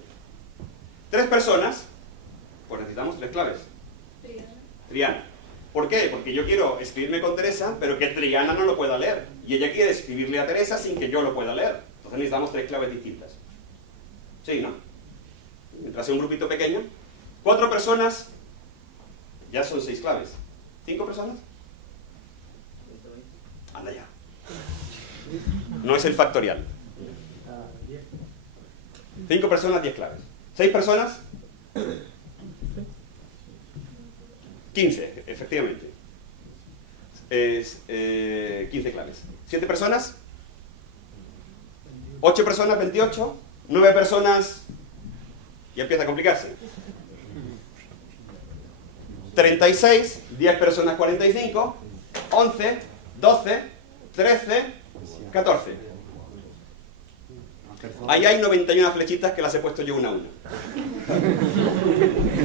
3 personas, pues necesitamos 3 claves. Triana. ¿Por qué? Porque yo quiero escribirme con Teresa, pero que Triana no lo pueda leer. Y ella quiere escribirle a Teresa sin que yo lo pueda leer. Entonces necesitamos 3 claves distintas. ¿Sí, no? Mientras sea un grupito pequeño. 4 personas, ya son 6 claves. 5 personas. Anda ya. No es el factorial. 5 personas, 10 claves. 6 personas, 15, efectivamente. Es 15 claves. 7 personas, 8 personas, 28. 9 personas, ya empieza a complicarse. 36, 10 personas 45, 11, 12, 13, 14. Ahí hay 91 flechitas que las he puesto yo una a una.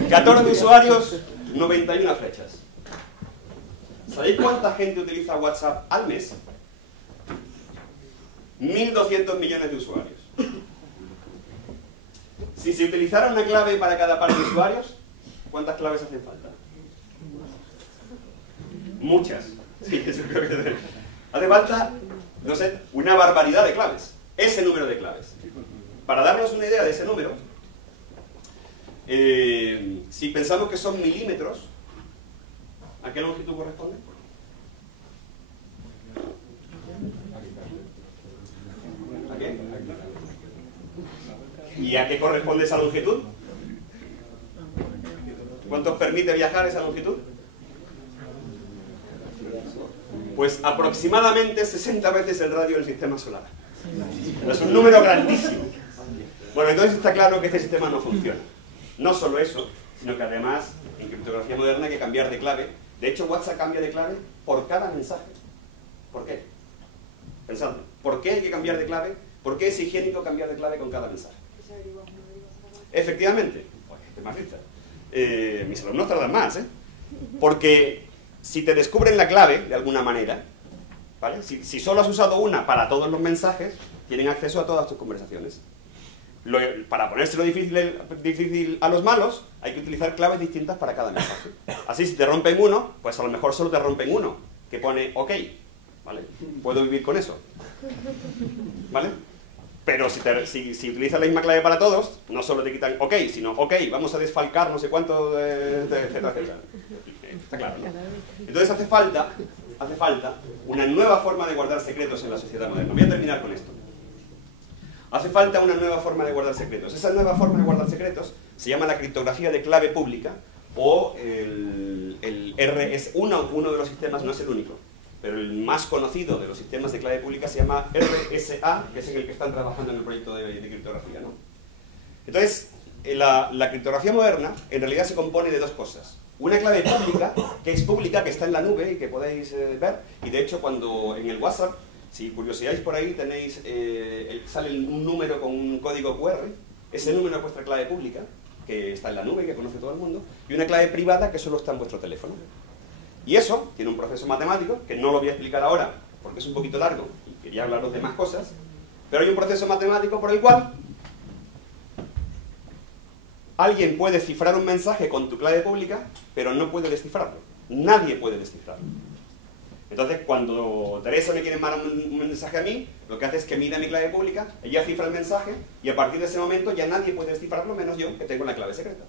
14 usuarios, 91 flechas. ¿Sabéis cuánta gente utiliza WhatsApp al mes? 1.200 millones de usuarios. Si se utilizara una clave para cada par de usuarios, ¿cuántas claves hacen falta? Muchas. Sí, eso creo que hace falta, no sé, una barbaridad de claves. Ese número de claves. Para darnos una idea de ese número, si pensamos que son milímetros, ¿a qué longitud corresponde? ¿A qué? ¿Y a qué corresponde esa longitud? ¿Cuánto permite viajar esa longitud? Pues aproximadamente 60 veces el radio del sistema solar. Es un número grandísimo. Bueno, entonces está claro que este sistema no funciona. No solo eso, sino que además en criptografía moderna hay que cambiar de clave. De hecho, WhatsApp cambia de clave por cada mensaje. ¿Por qué? Pensadlo. ¿Por qué hay que cambiar de clave? ¿Por qué es higiénico cambiar de clave con cada mensaje? Efectivamente. Pues, más lista. Mis alumnos tardan más, ¿eh? Porque si te descubren la clave, de alguna manera, ¿vale? Si solo has usado una para todos los mensajes, tienen acceso a todas tus conversaciones. Para ponérselo difícil a los malos, hay que utilizar claves distintas para cada mensaje. Así, si te rompen uno, pues a lo mejor solo te rompen uno, que pone OK, ¿vale? Puedo vivir con eso, ¿vale? Pero si utilizas la misma clave para todos, no solo te quitan OK, sino OK, vamos a desfalcar no sé cuánto, etcétera, etcétera. Está claro, ¿no? Entonces hace falta una nueva forma de guardar secretos en la sociedad moderna. Voy a terminar con esto. Hace falta una nueva forma de guardar secretos. Esa nueva forma de guardar secretos se llama la criptografía de clave pública o el RS. Uno de los sistemas, no es el único, pero el más conocido de los sistemas de clave pública se llama RSA, que es en el que están trabajando en el proyecto de criptografía, ¿no? Entonces, la criptografía moderna en realidad se compone de dos cosas. Una clave pública, que es pública, que está en la nube y que podéis ver, y de hecho cuando en el WhatsApp, si curioseáis por ahí, tenéis, sale un número con un código QR, ese número es vuestra clave pública, que está en la nube, que conoce todo el mundo, y una clave privada que solo está en vuestro teléfono. Y eso tiene un proceso matemático, que no lo voy a explicar ahora, porque es un poquito largo, y quería hablaros de más cosas, pero hay un proceso matemático por el cual alguien puede cifrar un mensaje con tu clave pública, pero no puede descifrarlo. Nadie puede descifrarlo. Entonces, cuando Teresa me quiere mandar un mensaje a mí, lo que hace es que mira mi clave pública, ella cifra el mensaje, y a partir de ese momento ya nadie puede descifrarlo, menos yo, que tengo la clave secreta.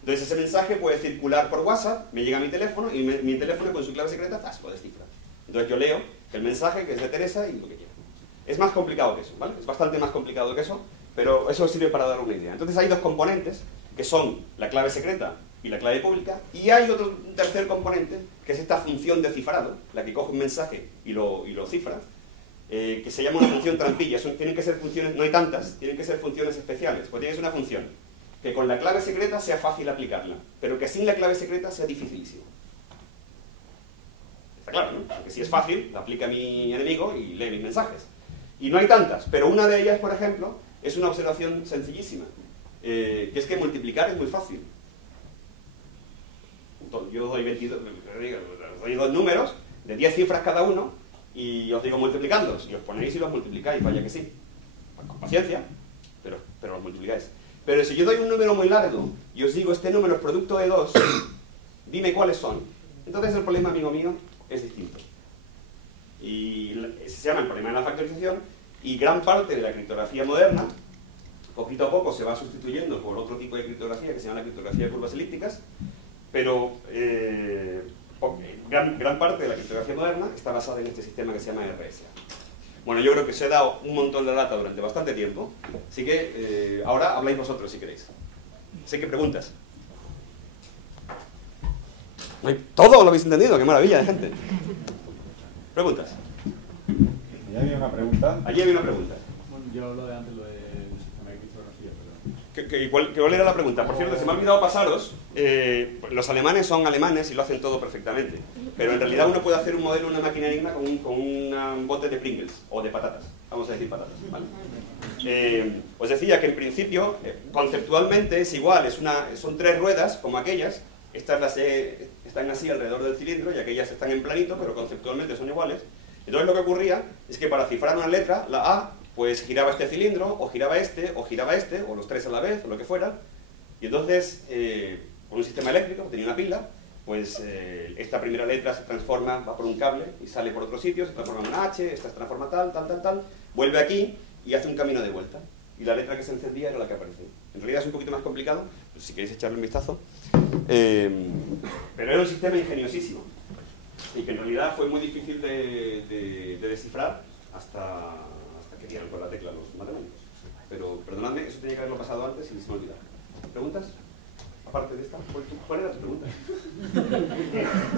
Entonces ese mensaje puede circular por WhatsApp, me llega a mi teléfono, y mi teléfono con su clave secreta, lo descifra. Entonces yo leo el mensaje, que es de Teresa, y lo que quiera. Es más complicado que eso, ¿vale? Es bastante más complicado que eso, pero eso sirve para dar una idea. Entonces hay dos componentes, que son la clave secreta y la clave pública, y hay un tercer componente, que es esta función de cifrado, la que coge un mensaje y lo cifra, que se llama una función trampilla. Tienen que ser funciones, no hay tantas, tienen que ser funciones especiales. Pues tienes una función que con la clave secreta sea fácil aplicarla, pero que sin la clave secreta sea dificilísimo. Está claro, ¿no? Porque si es fácil, la aplica mi enemigo y lee mis mensajes. Y no hay tantas, pero una de ellas, por ejemplo, es una observación sencillísima, que es que multiplicar es muy fácil. Yo doy 22, doy dos números de 10 cifras cada uno y os digo multiplicándolos, y os ponéis y los multiplicáis, vaya que sí. Con paciencia, pero los multiplicáis. Pero si yo doy un número muy largo y os digo este número es producto de 2, dime cuáles son. Entonces el problema, amigo mío, es distinto. Y se llama el problema de la factorización, y gran parte de la criptografía moderna, poquito a poco se va sustituyendo por otro tipo de criptografía que se llama la criptografía de curvas elípticas, pero gran parte de la criptografía moderna está basada en este sistema que se llama RSA. Bueno, yo creo que os he dado un montón de data durante bastante tiempo, así que ahora habláis vosotros si queréis. Sé que preguntas. Todo lo habéis entendido, qué maravilla de gente. Preguntas. Allí había una pregunta. Allí había una pregunta. Bueno, yo lo de antes, lo del sistema de criptografía ¿Cuál era la pregunta? Por cierto, se me ha olvidado pasaros, los alemanes son alemanes y lo hacen todo perfectamente, pero en realidad uno puede hacer un modelo en una máquina Enigma con un bote de Pringles, o de patatas, vamos a decir patatas, ¿vale? Os decía que en principio, conceptualmente es igual, son 3 ruedas, como aquellas, estas están así alrededor del cilindro y aquellas están en planito, pero conceptualmente son iguales. Entonces lo que ocurría es que para cifrar una letra, la A, pues giraba este cilindro, o giraba este, o los 3 a la vez, o lo que fuera. Y entonces, con un sistema eléctrico, tenía una pila, pues esta primera letra se transforma, va por un cable y sale por otro sitio, se transforma en una H, esta se transforma tal, vuelve aquí y hace un camino de vuelta. Y la letra que se encendía era la que aparecía. En realidad es un poquito más complicado, pues si queréis echarle un vistazo. Pero era un sistema ingeniosísimo. Y que en realidad fue muy difícil de descifrar hasta que dieron con la tecla los matemáticos. Pero, perdonadme, eso tenía que haberlo pasado antes y se me olvidó. ¿Preguntas? Aparte de esta, ¿cuál era tu pregunta?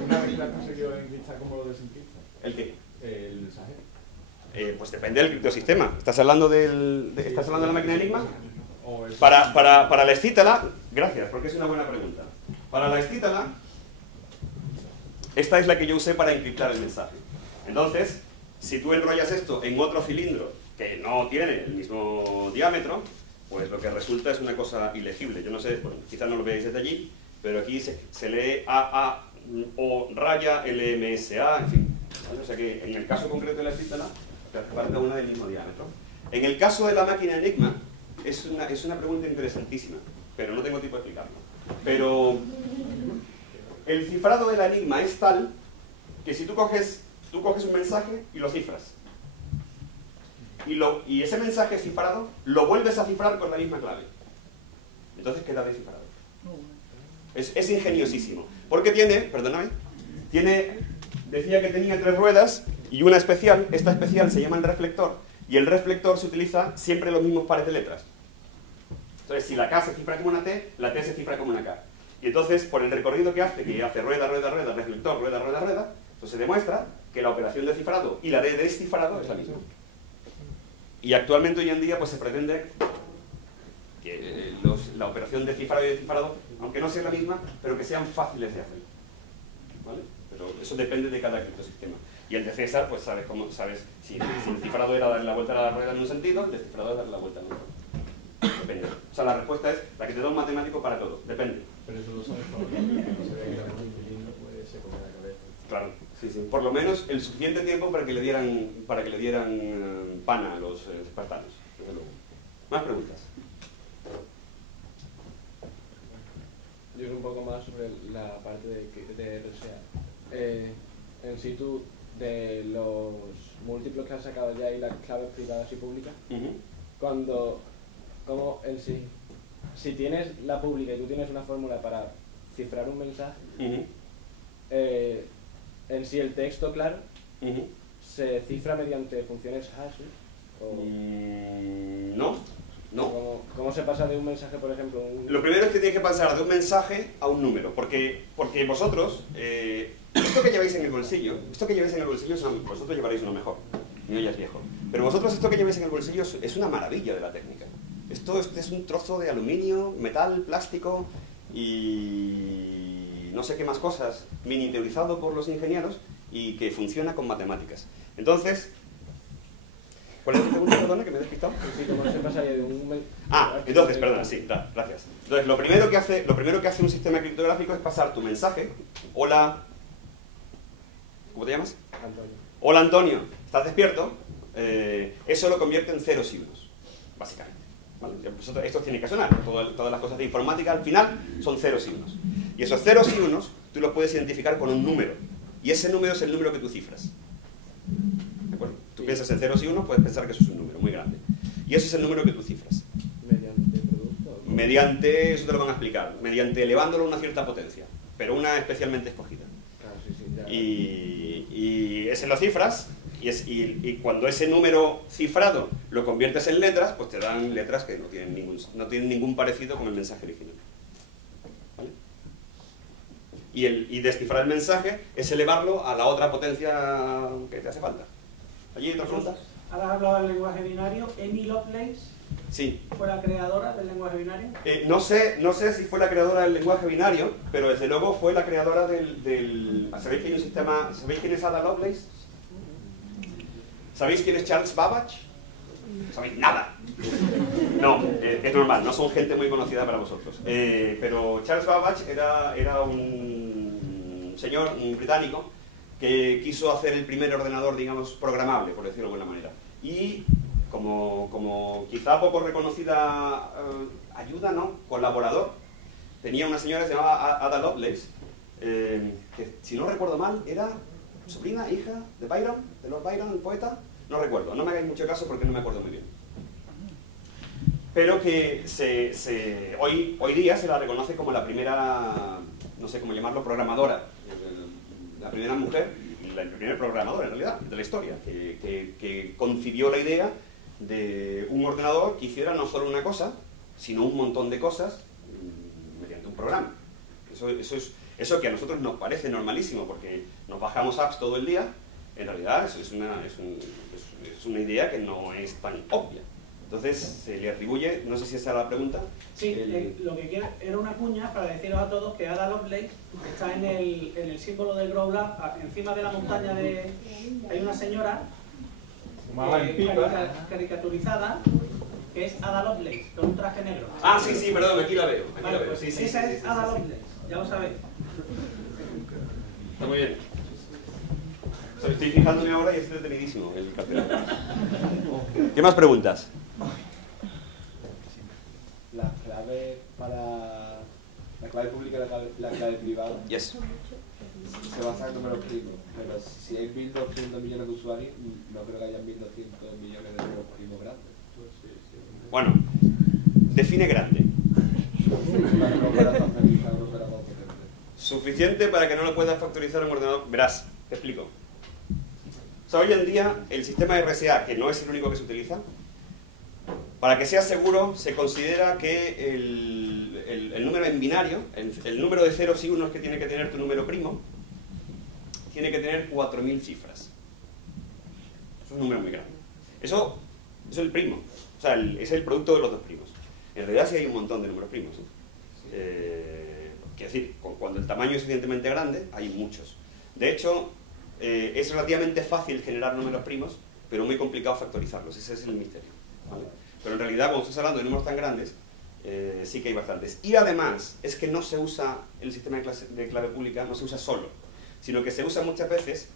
Una vez la has conseguido encriptar, ¿cómo lo desencriptas? ¿El qué? El mensaje. Pues depende del criptosistema. ¿Estás hablando de la máquina Enigma? Para la escítala, gracias, porque es una buena pregunta. Para la escítala, esta es la que yo usé para encriptar el mensaje. Entonces, si tú enrollas esto en otro cilindro que no tiene el mismo diámetro, pues lo que resulta es una cosa ilegible. Yo no sé, bueno, quizás no lo veáis desde allí, pero aquí se lee AA o raya LMSA, en fin. ¿Vale? O sea que en el caso concreto de la escítala, te hace falta una del mismo diámetro. En el caso de la máquina Enigma, es una pregunta interesantísima, pero no tengo tiempo de explicarlo. Pero el cifrado de la Enigma es tal que si tú coges un mensaje y lo cifras, y ese mensaje cifrado lo vuelves a cifrar con la misma clave, entonces queda descifrado. Es ingeniosísimo, porque decía que tenía 3 ruedas y una especial. Esta especial se llama el reflector, y el reflector se utiliza siempre los mismos pares de letras. Entonces, si la K se cifra como una T, la T se cifra como una K. Y entonces, por el recorrido que hace rueda, rueda, rueda, reflector, rueda, rueda, rueda, pues se demuestra que la operación de cifrado y la de descifrado es la misma. Y actualmente, hoy en día, pues se pretende que la operación de cifrado y descifrado, aunque no sea la misma, pero que sean fáciles de hacer. ¿Vale? Pero eso depende de cada criptosistema. Y el de César, pues sabes si el cifrado era darle la vuelta a la rueda en un sentido, el descifrado es darle la vuelta en otro. Depende. O sea, la respuesta es la que te da un matemático para todo. Depende. Pero eso lo sabes por lo que no se ve que era muy lindo, pues se come la cabeza. Claro, sí, sí. Por lo menos el suficiente tiempo para que le dieran pan a los espartanos. Desde luego. ¿Más preguntas? Yo un poco más sobre la parte de RSA. En situ de los múltiplos que han sacado ya y las claves privadas y públicas, como en sí, si tienes la pública y tú tienes una fórmula para cifrar un mensaje, en sí el texto, claro, se cifra mediante funciones hash, No. ¿Cómo se pasa de un mensaje, por ejemplo? Lo primero es que tienes que pasar de un mensaje a un número, porque vosotros, esto que lleváis en el bolsillo, vosotros llevaréis uno mejor, mío ya es viejo, pero vosotros esto que lleváis en el bolsillo es una maravilla de la técnica. Esto es un trozo de aluminio, metal, plástico y no sé qué más cosas, miniaturizado por los ingenieros y que funciona con matemáticas. Entonces, ¿cuál es tu pregunta, perdona, que me he despistado? Sí, ¿cómo se pasaría de un... Entonces, perdona, sí, gracias. Entonces, lo primero que hace un sistema criptográfico es pasar tu mensaje. Hola, ¿cómo te llamas? Antonio. Hola, Antonio, ¿estás despierto? Eso lo convierte en ceros y unos, básicamente. ¿Vale? Esto tiene que sonar, todas las cosas de informática al final son ceros y unos. Y esos ceros y unos tú los puedes identificar con un número, y ese número es el número que tú cifras. ¿De acuerdo? Tú piensas en ceros y unos, puedes pensar que eso es un número muy grande. Y ese es el número que tú cifras. ¿Mediante producto? Mediante, eso te lo van a explicar, mediante elevándolo a una cierta potencia, pero una especialmente escogida. Claro, sí, ya. Y ese lo cifras, y cuando ese número cifrado lo conviertes en letras, pues te dan letras que no tienen ningún parecido con el mensaje original. ¿Vale? Y descifrar el mensaje es elevarlo a la otra potencia que te hace falta. ¿Allí hay otra pregunta? Ahora has hablado del lenguaje binario. Emil Lovelace Sí. ¿Fue la creadora del lenguaje binario? No sé si fue la creadora del lenguaje binario, pero desde luego fue la creadora del... ¿Sabéis quién es un sistema? ¿Sabéis quién es Ada Lovelace? ¿Sabéis quién es Charles Babbage? No sabéis nada. No, es normal, no son gente muy conocida para vosotros. Pero Charles Babbage era un señor, un británico, que quiso hacer el primer ordenador, digamos, programable, por decirlo de alguna manera. Y como quizá poco reconocida ayuda, ¿no? Colaborador, tenía una señora que se llamaba Ada Lovelace, que si no recuerdo mal era sobrina, hija de Byron, de Lord Byron, el poeta. No recuerdo, no me hagáis mucho caso porque no me acuerdo muy bien. Pero que hoy día se la reconoce como la primera, no sé cómo llamarlo, programadora. La primera mujer, la primera programadora en realidad, de la historia, que concibió la idea de un ordenador que hiciera no solo una cosa, sino un montón de cosas mediante un programa. Eso que a nosotros nos parece normalísimo porque nos bajamos apps todo el día, en realidad es una idea que no es tan obvia. Entonces se le atribuye, no sé si esa es la pregunta. Sí, lo que quiero era una cuña para deciros a todos que Ada Lovelace está en el símbolo del Grow Lab, encima de la montaña de... Hay una señora caricaturizada que es Ada Lovelace, con un traje negro. Ah, sí, perdón, aquí la veo. Vale, pues Sí, esa es Ada Lovelace, ya lo sabéis. Está muy bien. Estoy fijándome ahora y es entretenidísimo el campeonato. ¿Qué más preguntas? La clave para la clave pública y la clave privada Yes. se basa en números primos, pero si hay 1.200 millones de usuarios, no creo que haya 1.200 millones de números primos grandes. Bueno, define grande. Suficiente para que no lo puedas factorizar en un ordenador. Verás, te explico. O sea, hoy en día el sistema RSA, que no es el único que se utiliza, para que sea seguro se considera que el número en binario, el número de ceros y unos que tiene que tener tu número primo, tiene que tener 4.000 cifras. Eso es un número muy grande. Eso es el primo, o sea, es el producto de los dos primos. En realidad sí hay un montón de números primos. Quiero decir, cuando el tamaño es suficientemente grande, hay muchos. De hecho, es relativamente fácil generar números primos, pero muy complicado factorizarlos. Ese es el misterio, ¿vale? Pero en realidad, cuando estás hablando de números tan grandes, sí que hay bastantes. Y además, es que no se usa el sistema de clave pública, no se usa solo, sino que se usa muchas veces,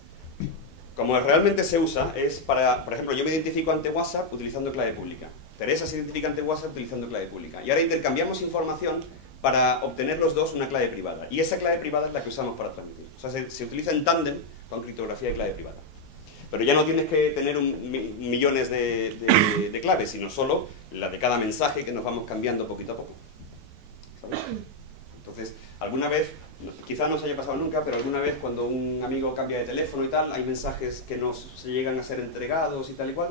como realmente se usa, es para, por ejemplo, yo me identifico ante WhatsApp utilizando clave pública. Teresa se identifica ante WhatsApp utilizando clave pública. Y ahora intercambiamos información para obtener los dos una clave privada. Y esa clave privada es la que usamos para transmitir. O sea, se utiliza en tándem con criptografía de clave privada. Pero ya no tienes que tener millones de claves, sino solo la de cada mensaje que nos vamos cambiando poquito a poco. ¿Sabes? Entonces, alguna vez, quizá no os haya pasado nunca, pero alguna vez cuando un amigo cambia de teléfono y tal, hay mensajes que no se llegan a ser entregados y tal y cual.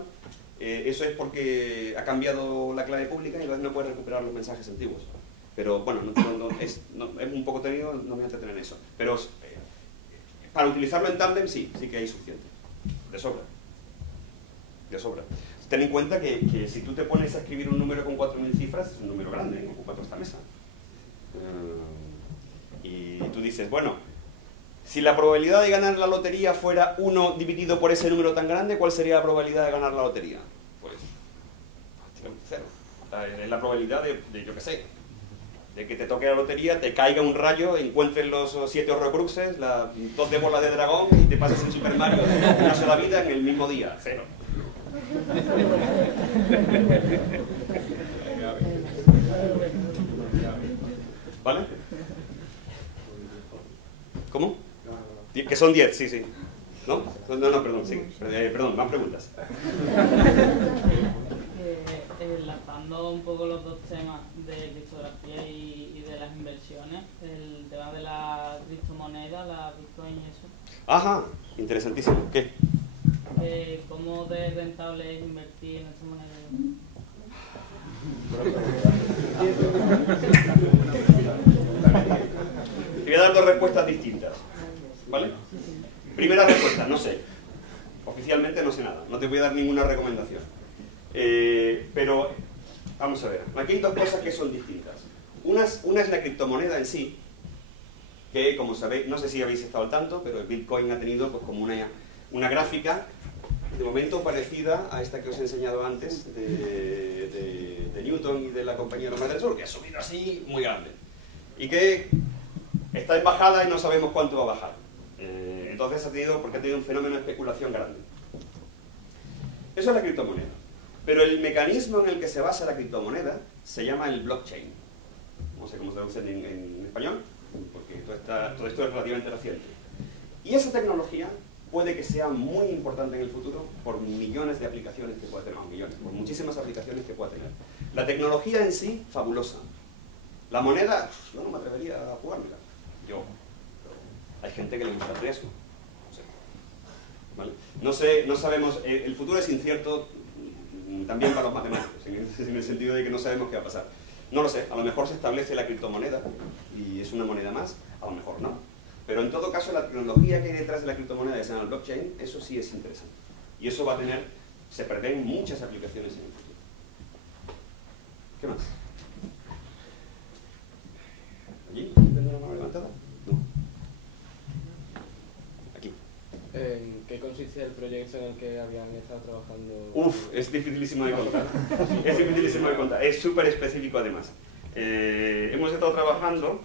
Eso es porque ha cambiado la clave pública y entonces no puede recuperar los mensajes antiguos. Pero bueno, es un poco tenido, no me voy a entretener en eso. Pero para utilizarlo en tándem sí que hay suficiente. De sobra. De sobra. Ten en cuenta que si tú te pones a escribir un número con 4.000 cifras, es un número grande, ocupa toda esta mesa. Y tú dices, bueno, si la probabilidad de ganar la lotería fuera 1 dividido por ese número tan grande, ¿cuál sería la probabilidad de ganar la lotería? Pues, 0. Es la probabilidad de yo qué sé, de que te toque la lotería, te caiga un rayo, encuentres los 7 horrocruxes, 2 de bola de dragón y te pases en Super Mario una sola vida en el mismo día. 0. ¿Vale? ¿Cómo? Que son 10, sí. ¿No? No, perdón, sí. Perdón, más preguntas. Enlazando un poco los dos temas de criptografía y de las inversiones, el tema de la criptomoneda, la Bitcoin y eso. Ajá, interesantísimo. ¿Qué? ¿Cómo de rentable es invertir en esta moneda? Te voy a dar 2 respuestas distintas, ¿vale? Primera respuesta, no sé. Oficialmente no sé nada, no te voy a dar ninguna recomendación. Pero Vamos a ver, aquí hay dos cosas que son distintas. Una es la criptomoneda en sí, que como sabéis, no sé si habéis estado al tanto, pero el Bitcoin ha tenido pues como una gráfica de momento parecida a esta que os he enseñado antes de Newton y de la compañía de los Mares del Sur, que ha subido así muy grande. Y que está en bajada y no sabemos cuánto va a bajar. Entonces porque ha tenido un fenómeno de especulación grande. Eso es la criptomoneda. Pero el mecanismo en el que se basa la criptomoneda se llama el blockchain. No sé cómo se traduce en español, porque todo esto es relativamente reciente. Y esa tecnología puede que sea muy importante en el futuro por millones de aplicaciones que pueda tener, no, millones, por muchísimas aplicaciones que pueda tener. La tecnología en sí, fabulosa. La moneda, yo no me atrevería a jugármela. Yo. Hay gente que le gusta el riesgo. ¿Vale? No sabemos, el futuro es incierto también para los matemáticos, en el sentido de que no sabemos qué va a pasar. No lo sé, a lo mejor se establece la criptomoneda y es una moneda más, a lo mejor no. Pero en todo caso la tecnología que hay detrás de la criptomoneda, que se llama el blockchain, eso sí es interesante. Y eso va a tener, se prevén muchas aplicaciones en el futuro. ¿Qué más? ¿Allí? ¿Tendrá una mano levantada? No. Aquí. ¿En qué consiste el proyecto en el que habían estado trabajando? Uf, es dificilísimo de contar. Es dificilísimo de contar. Es súper específico además. Hemos estado trabajando...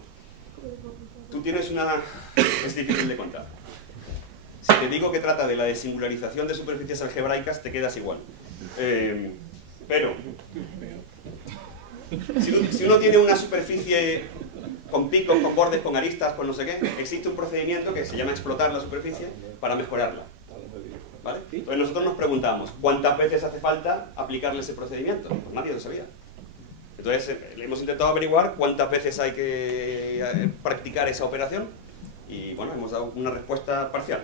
Tú tienes una... Es difícil de contar. Si te digo que trata de la desingularización de superficies algebraicas, te quedas igual. Pero... Si uno tiene una superficie con picos, con bordes, con aristas, con no sé qué, existe un procedimiento que se llama explotar la superficie para mejorarla. ¿Vale? Entonces nosotros nos preguntamos, ¿cuántas veces hace falta aplicarle ese procedimiento? Pues nadie lo sabía. Entonces hemos intentado averiguar cuántas veces hay que practicar esa operación y bueno, hemos dado una respuesta parcial.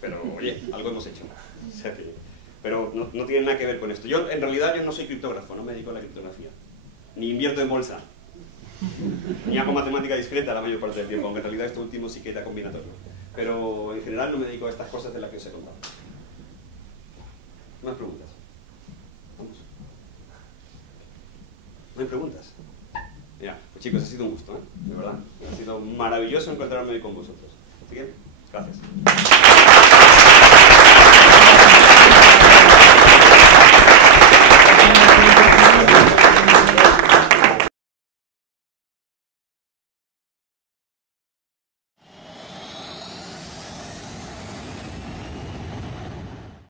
Pero oye, algo hemos hecho. O sea que, pero no tiene nada que ver con esto. En realidad yo no soy criptógrafo, no me dedico a la criptografía. Ni invierto en bolsa. Ni hago matemática discreta la mayor parte del tiempo, aunque en realidad esto último sí que era combinatorio. Pero en general no me dedico a estas cosas de las que os he contado. ¿Más preguntas? Vamos. ¿No hay preguntas? Mira, pues chicos, ha sido un gusto, ¿eh? De verdad. Ha sido maravilloso encontrarme con vosotros. Así que, gracias.